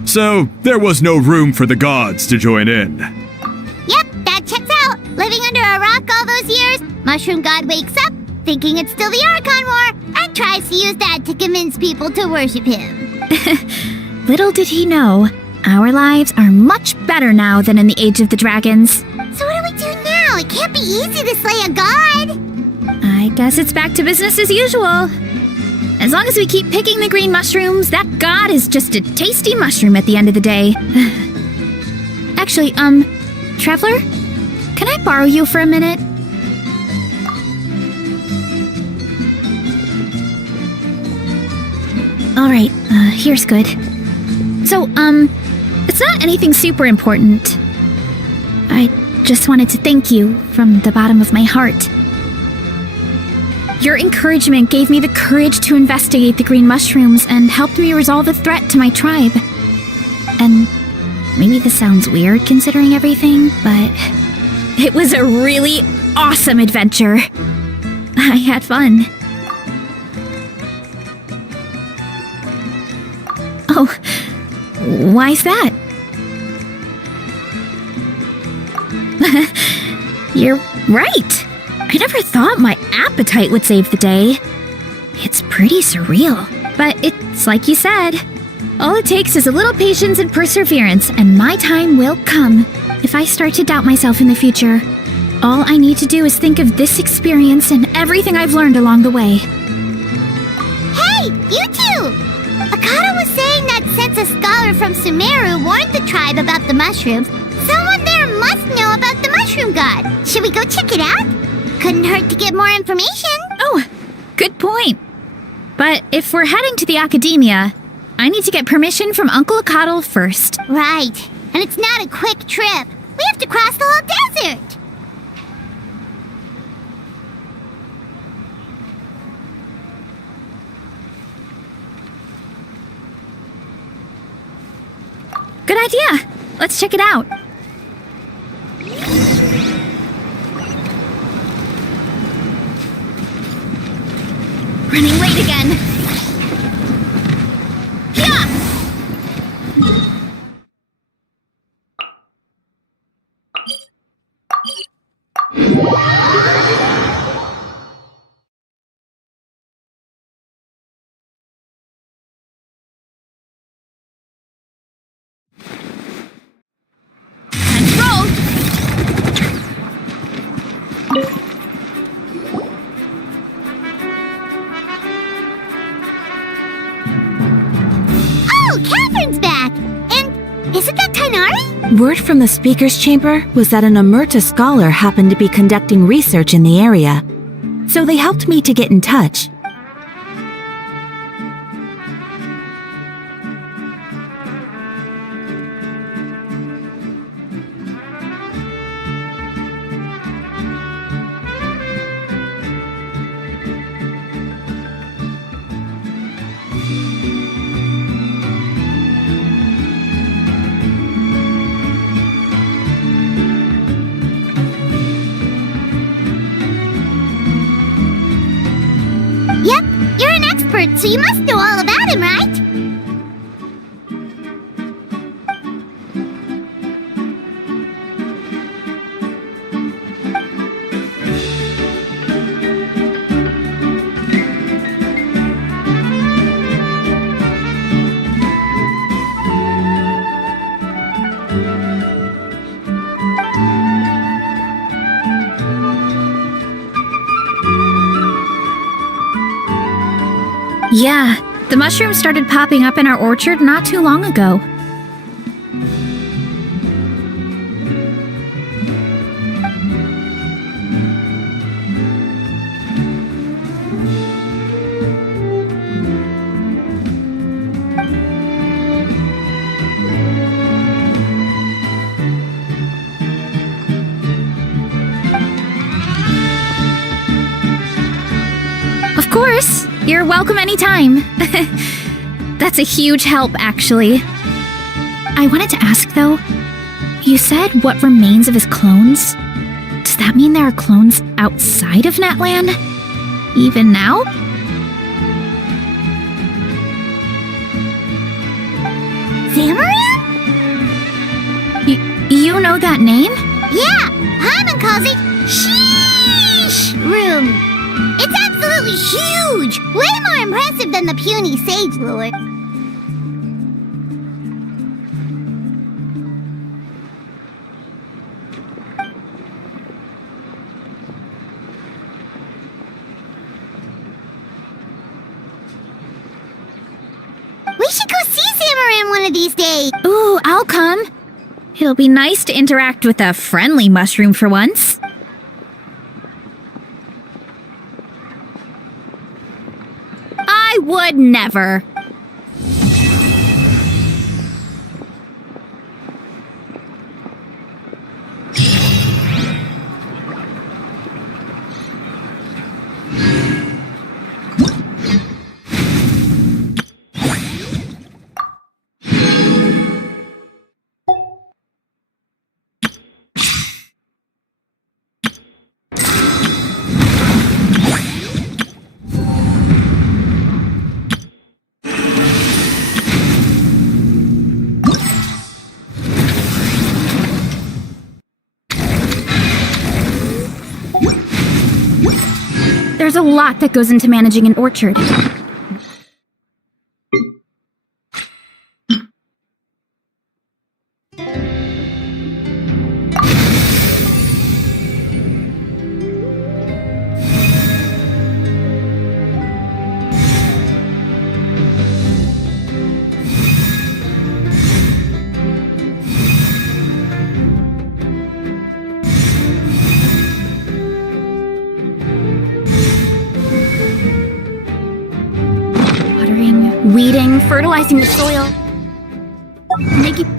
So, there was no room for the gods to join in. Yep, that checks out. Living under a rock all those years, Mushroom God wakes up, thinking it's still the Archon War, and tries to use that to convince people to worship him. Little did he know, our lives are much better now than in the Age of the Dragons. So what do we do now? It can't be easy to slay a god. I guess it's back to business as usual. As long as we keep picking the green mushrooms, that god is just a tasty mushroom at the end of the day. Actually, Traveler? Can I borrow you for a minute? Alright, here's good. So, it's not anything super important. I just wanted to thank you from the bottom of my heart. Your encouragement gave me the courage to investigate the green mushrooms and helped me resolve a threat to my tribe. And maybe this sounds weird considering everything, but it was a really awesome adventure. I had fun. Oh, why's that? You're right. I never thought my appetite would save the day. It's pretty surreal. But it's like you said. All it takes is a little patience and perseverance, and my time will come. If I start to doubt myself in the future, all I need to do is think of this experience and everything I've learned along the way. Hey, you two! Akata was saying that since a scholar from Sumeru warned the tribe about the mushrooms, someone there must know about the mushroom god. Should we go check it out? Couldn't hurt to get more information. Oh, good point. But if we're heading to the academia, I need to get permission from Uncle Akatl first. Right. And it's not a quick trip. We have to cross the whole desert. Good idea. Let's check it out. Running late again. Yeah! Word from the speaker's chamber was that an Amurta scholar happened to be conducting research in the area, so they helped me to get in touch. So you must know all about him, right? Yeah, the mushrooms started popping up in our orchard not too long ago. Of course! You're welcome anytime. That's a huge help, actually. I wanted to ask, though, you said what remains of his clones? Does that mean there are clones outside of Natlan? Even now? Zamarin? You know that name? Yeah, Hyman calls it Sheesh Room. It's absolutely huge! Way more impressive than the puny Sage Lord. We should go see Zamaran one of these days. Ooh, I'll come. It'll be nice to interact with a friendly mushroom for once. I would never. There's a lot that goes into managing an orchard. Weeding, fertilizing the soil, making...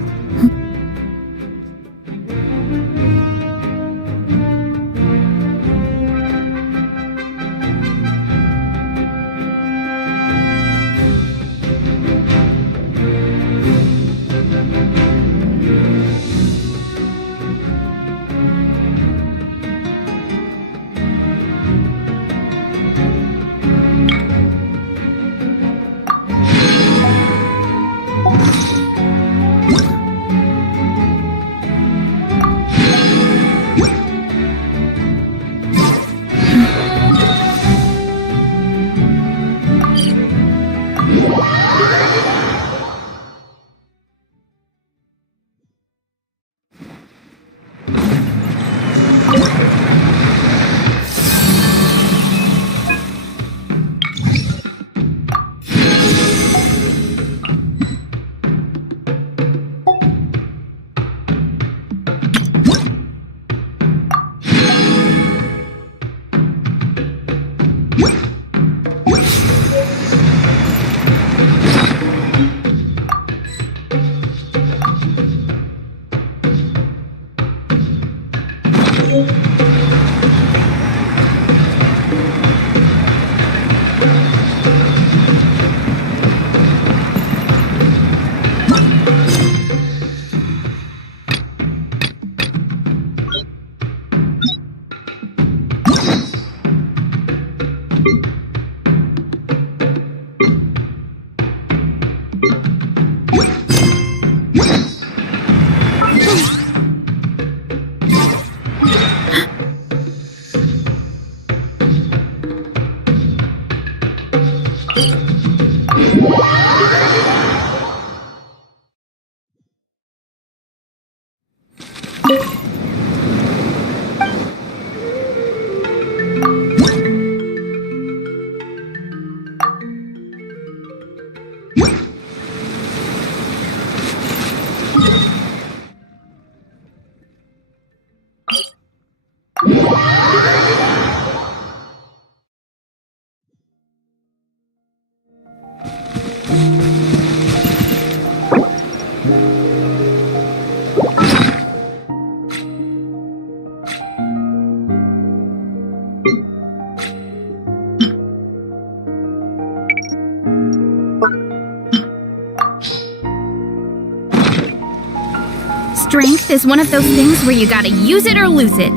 Strength is one of those things where you gotta use it or lose it.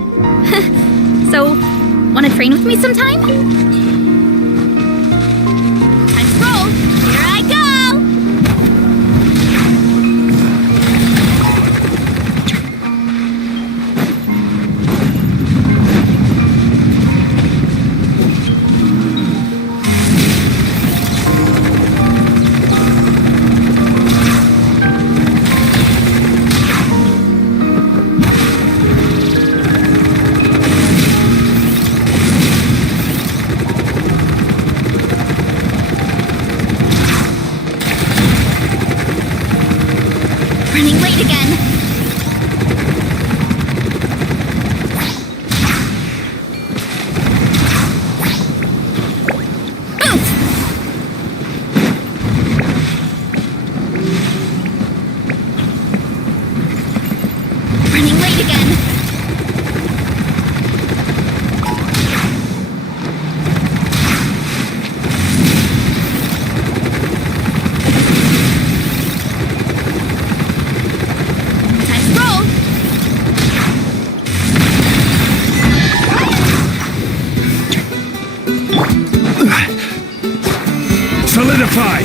So, wanna train with me sometime? Time to roll! Here I go! Running late again. Running late again. Time to roll. Solidify!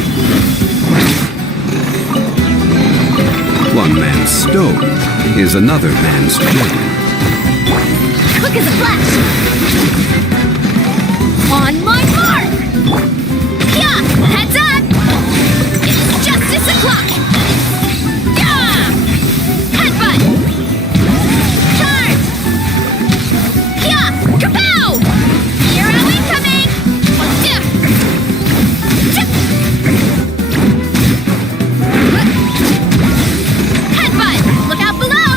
One man's stone is another man's jade. Quick as a flash. On my mark. Yeah, heads up. It's justice o'clock. Yeah. Headbutt. Charge. Yeah, kapow. Hero incoming. Yeah. Headbutt. Look out below.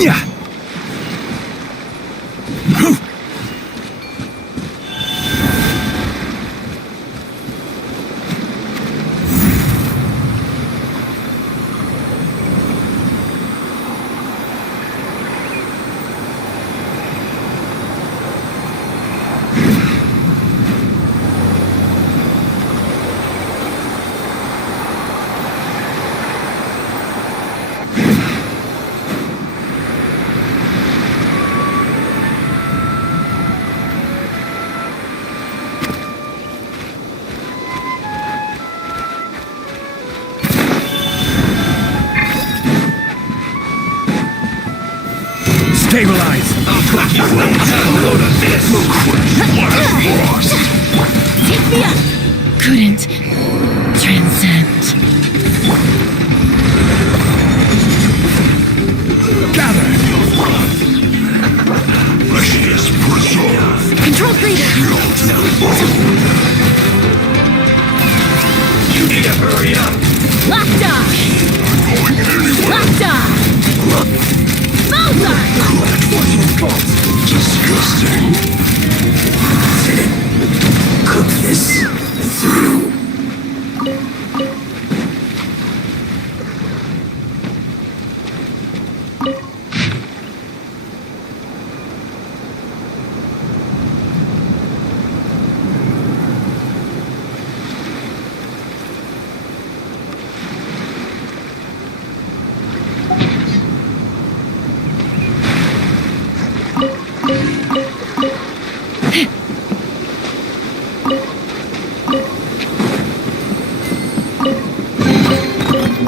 Yeah. Stabilize! Take me up. Couldn't transcend. Gather! Control creator. You need to hurry up! Locked on. Locked on. Mozart. Disgusting. Cook this through.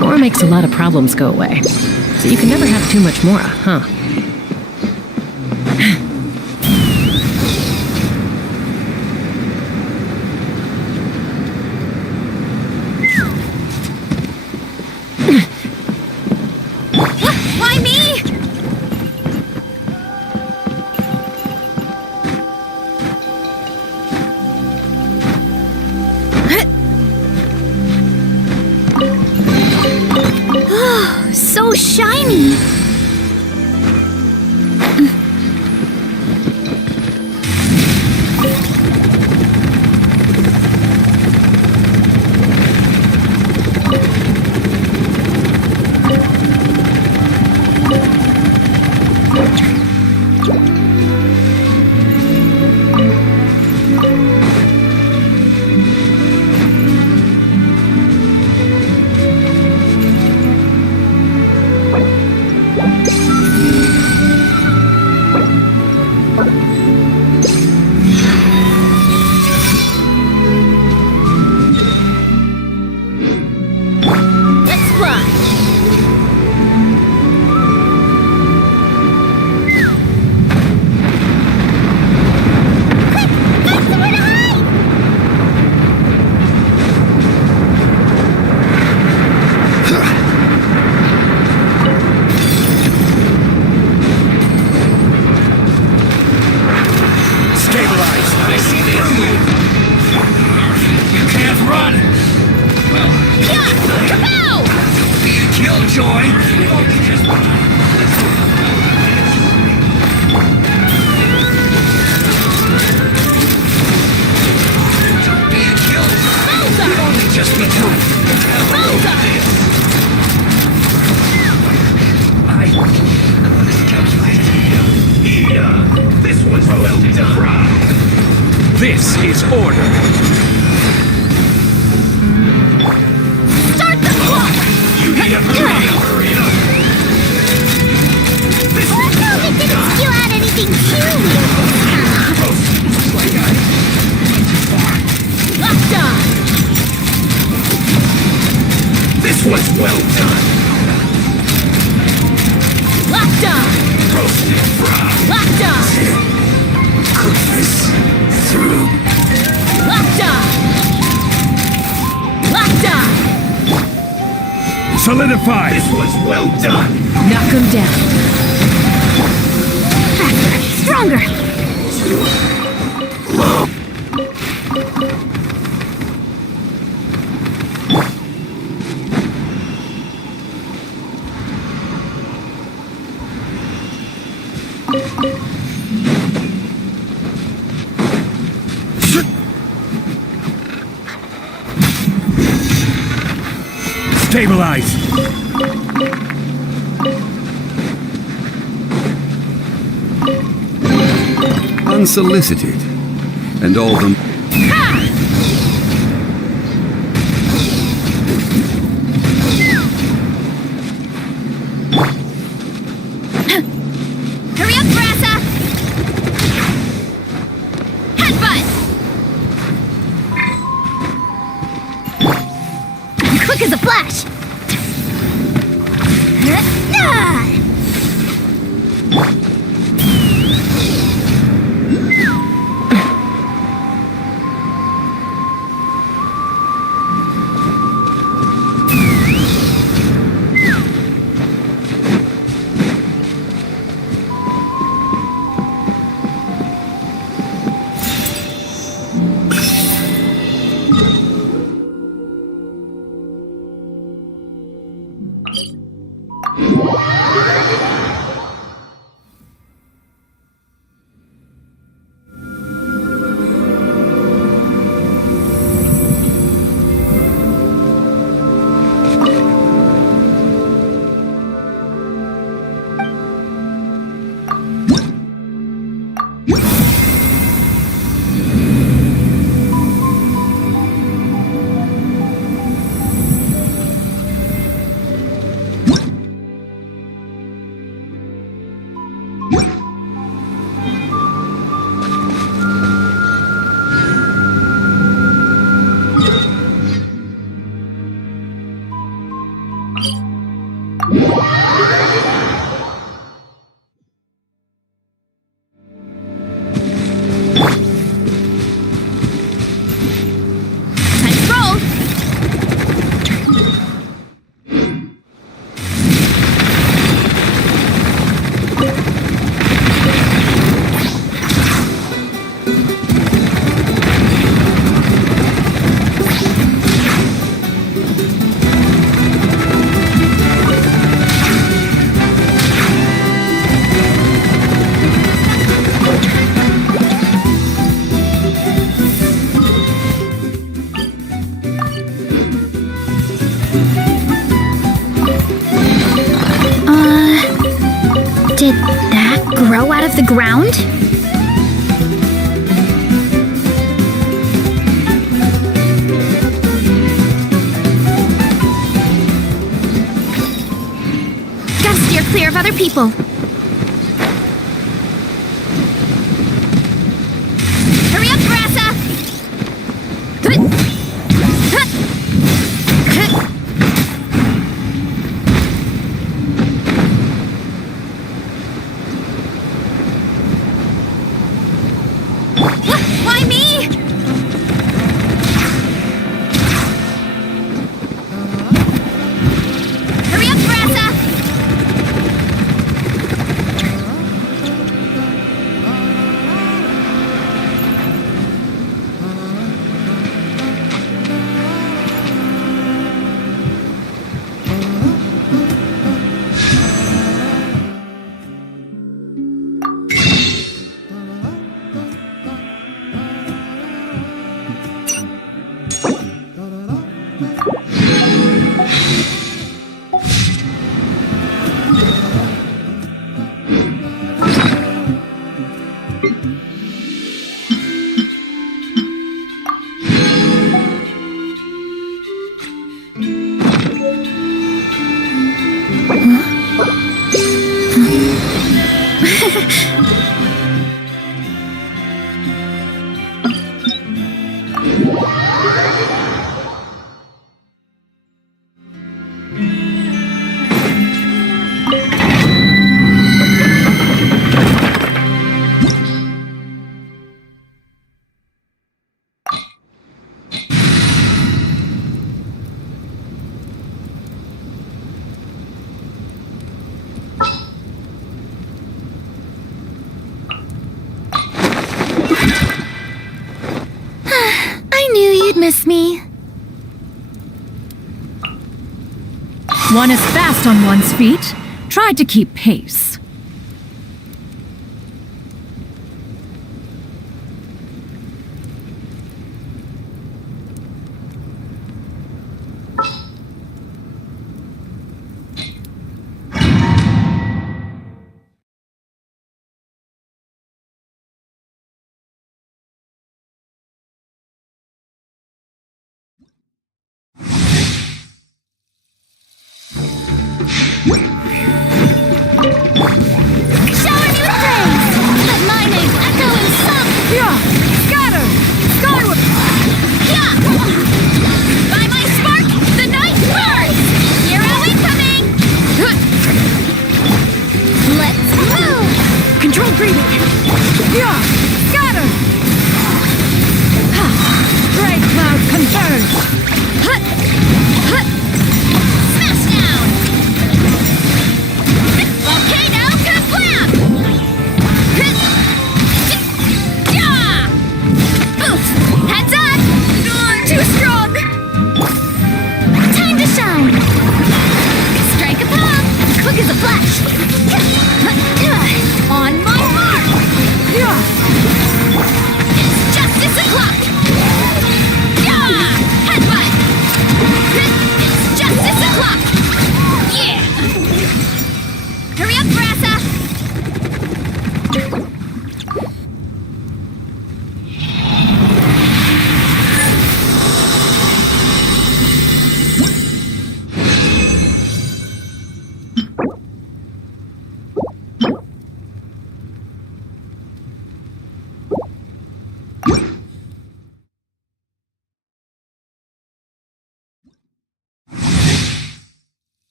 More makes a lot of problems go away. So you can never have too much Mora, huh? Why me? So shiny. Start the clock! Let's hope it didn't spew out anything too weird this time. Locked on! This was well done! Locked on! Roasted fry! Locked on! Cook this through! Locked on! Locked on! Solidify! This was well done! Knock him down. Stronger! Stabilize! Unsolicited. And all the... Hurry up, Brassa! Headbutt! Quick as a flash! Did that grow out of the ground? Gotta steer clear of other people. Hurry up, Brassa! Why me? Hurry up, Brassa! miss me? One is fast on one's feet. Try to keep pace.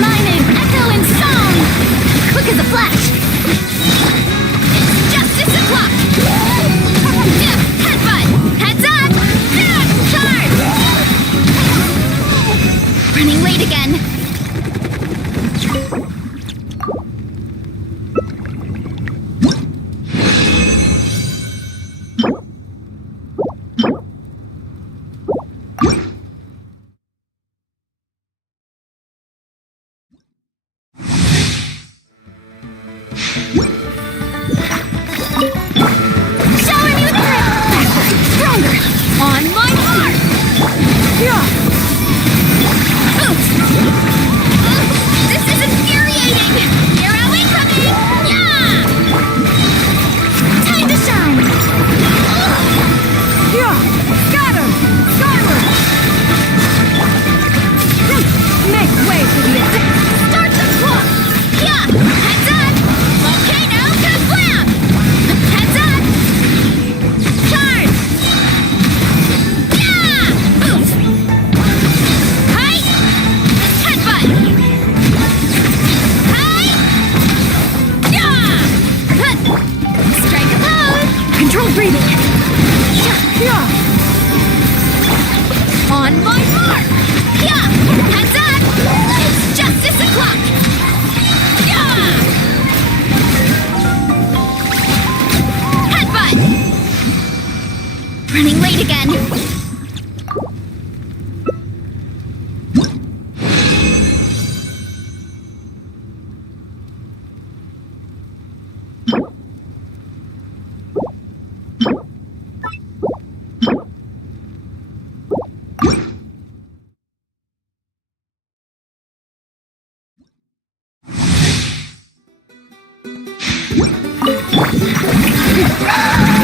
mining, echo and song! Quick as a flash! It's justice o'clock! Headbutt! Heads up! Charge! Running late again. Shower me with grip! Stronger! On my mark! Oops! This is infuriating! Hero incoming! Yeah! Time to shine! Scatter! Skyward! Make way for the attack! Start the clock! Yeah! Heads up! Volcano kablam! Heads up! Charge! Yeah! Oops! Hi! Headbutt! Hi! Yeah! Strike a pose! Controlled breathing! On my mark! Yeah! Heads up! It's justice o'clock! Yeah! Headbutt! Running late again.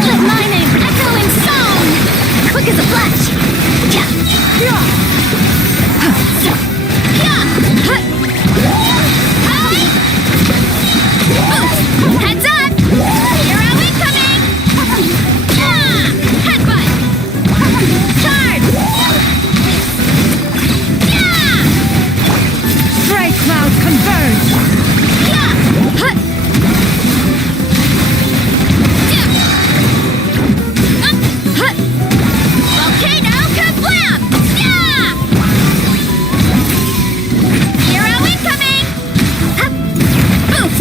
Keep mining, echo and song! Quick as a flash! Yeah! Yeah! Heads up! Hero incoming! Yeah! Headbutt! Charge! Yeah! Strike cloud converge! Yeah! Volcano kablam! Yeah! Hero incoming! Oops!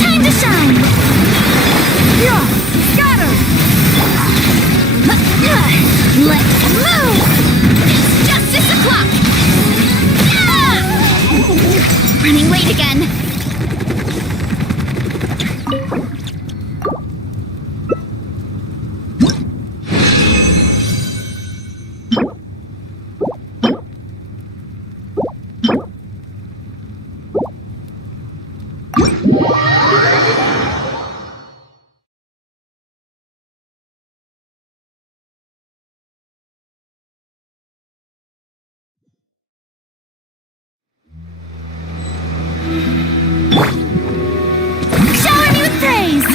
Time to shine! Scatter! Let's move! It's justice o'clock! Yeah! Running late again. Shower me with praise!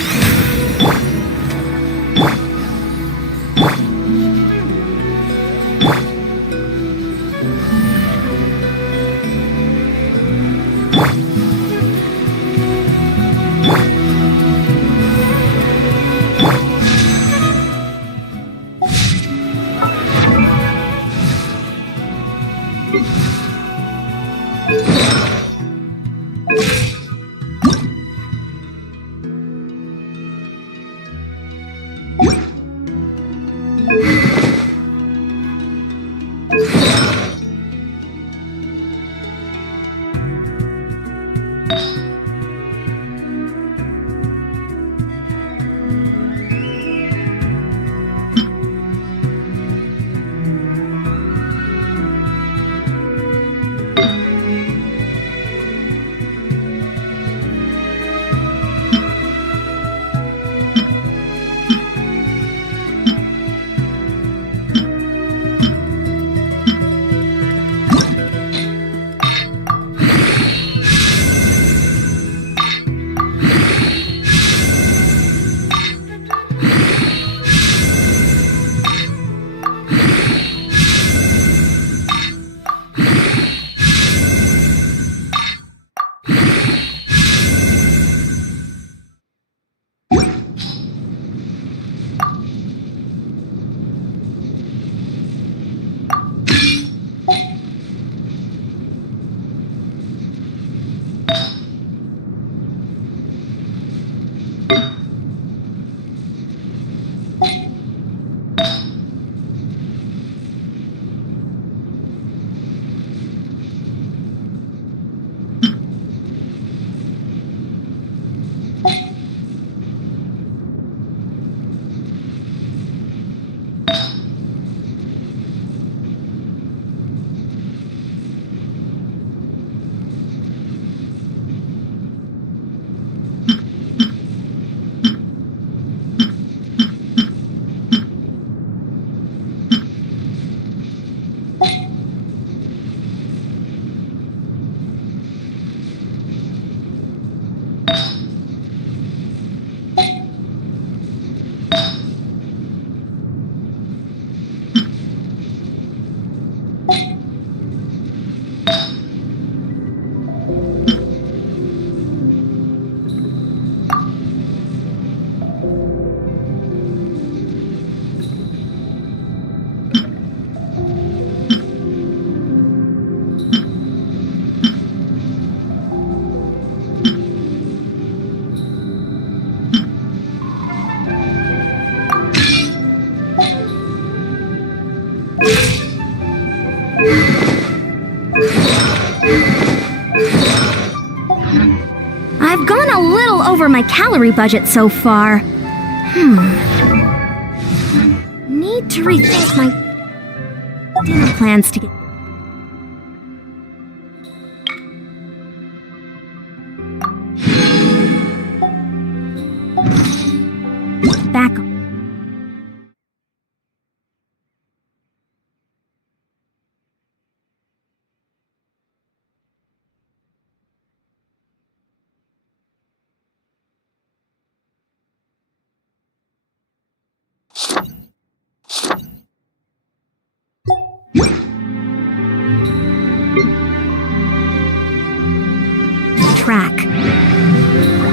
over my calorie budget so far. Need to rethink my dinner plans to get... Back on. Track.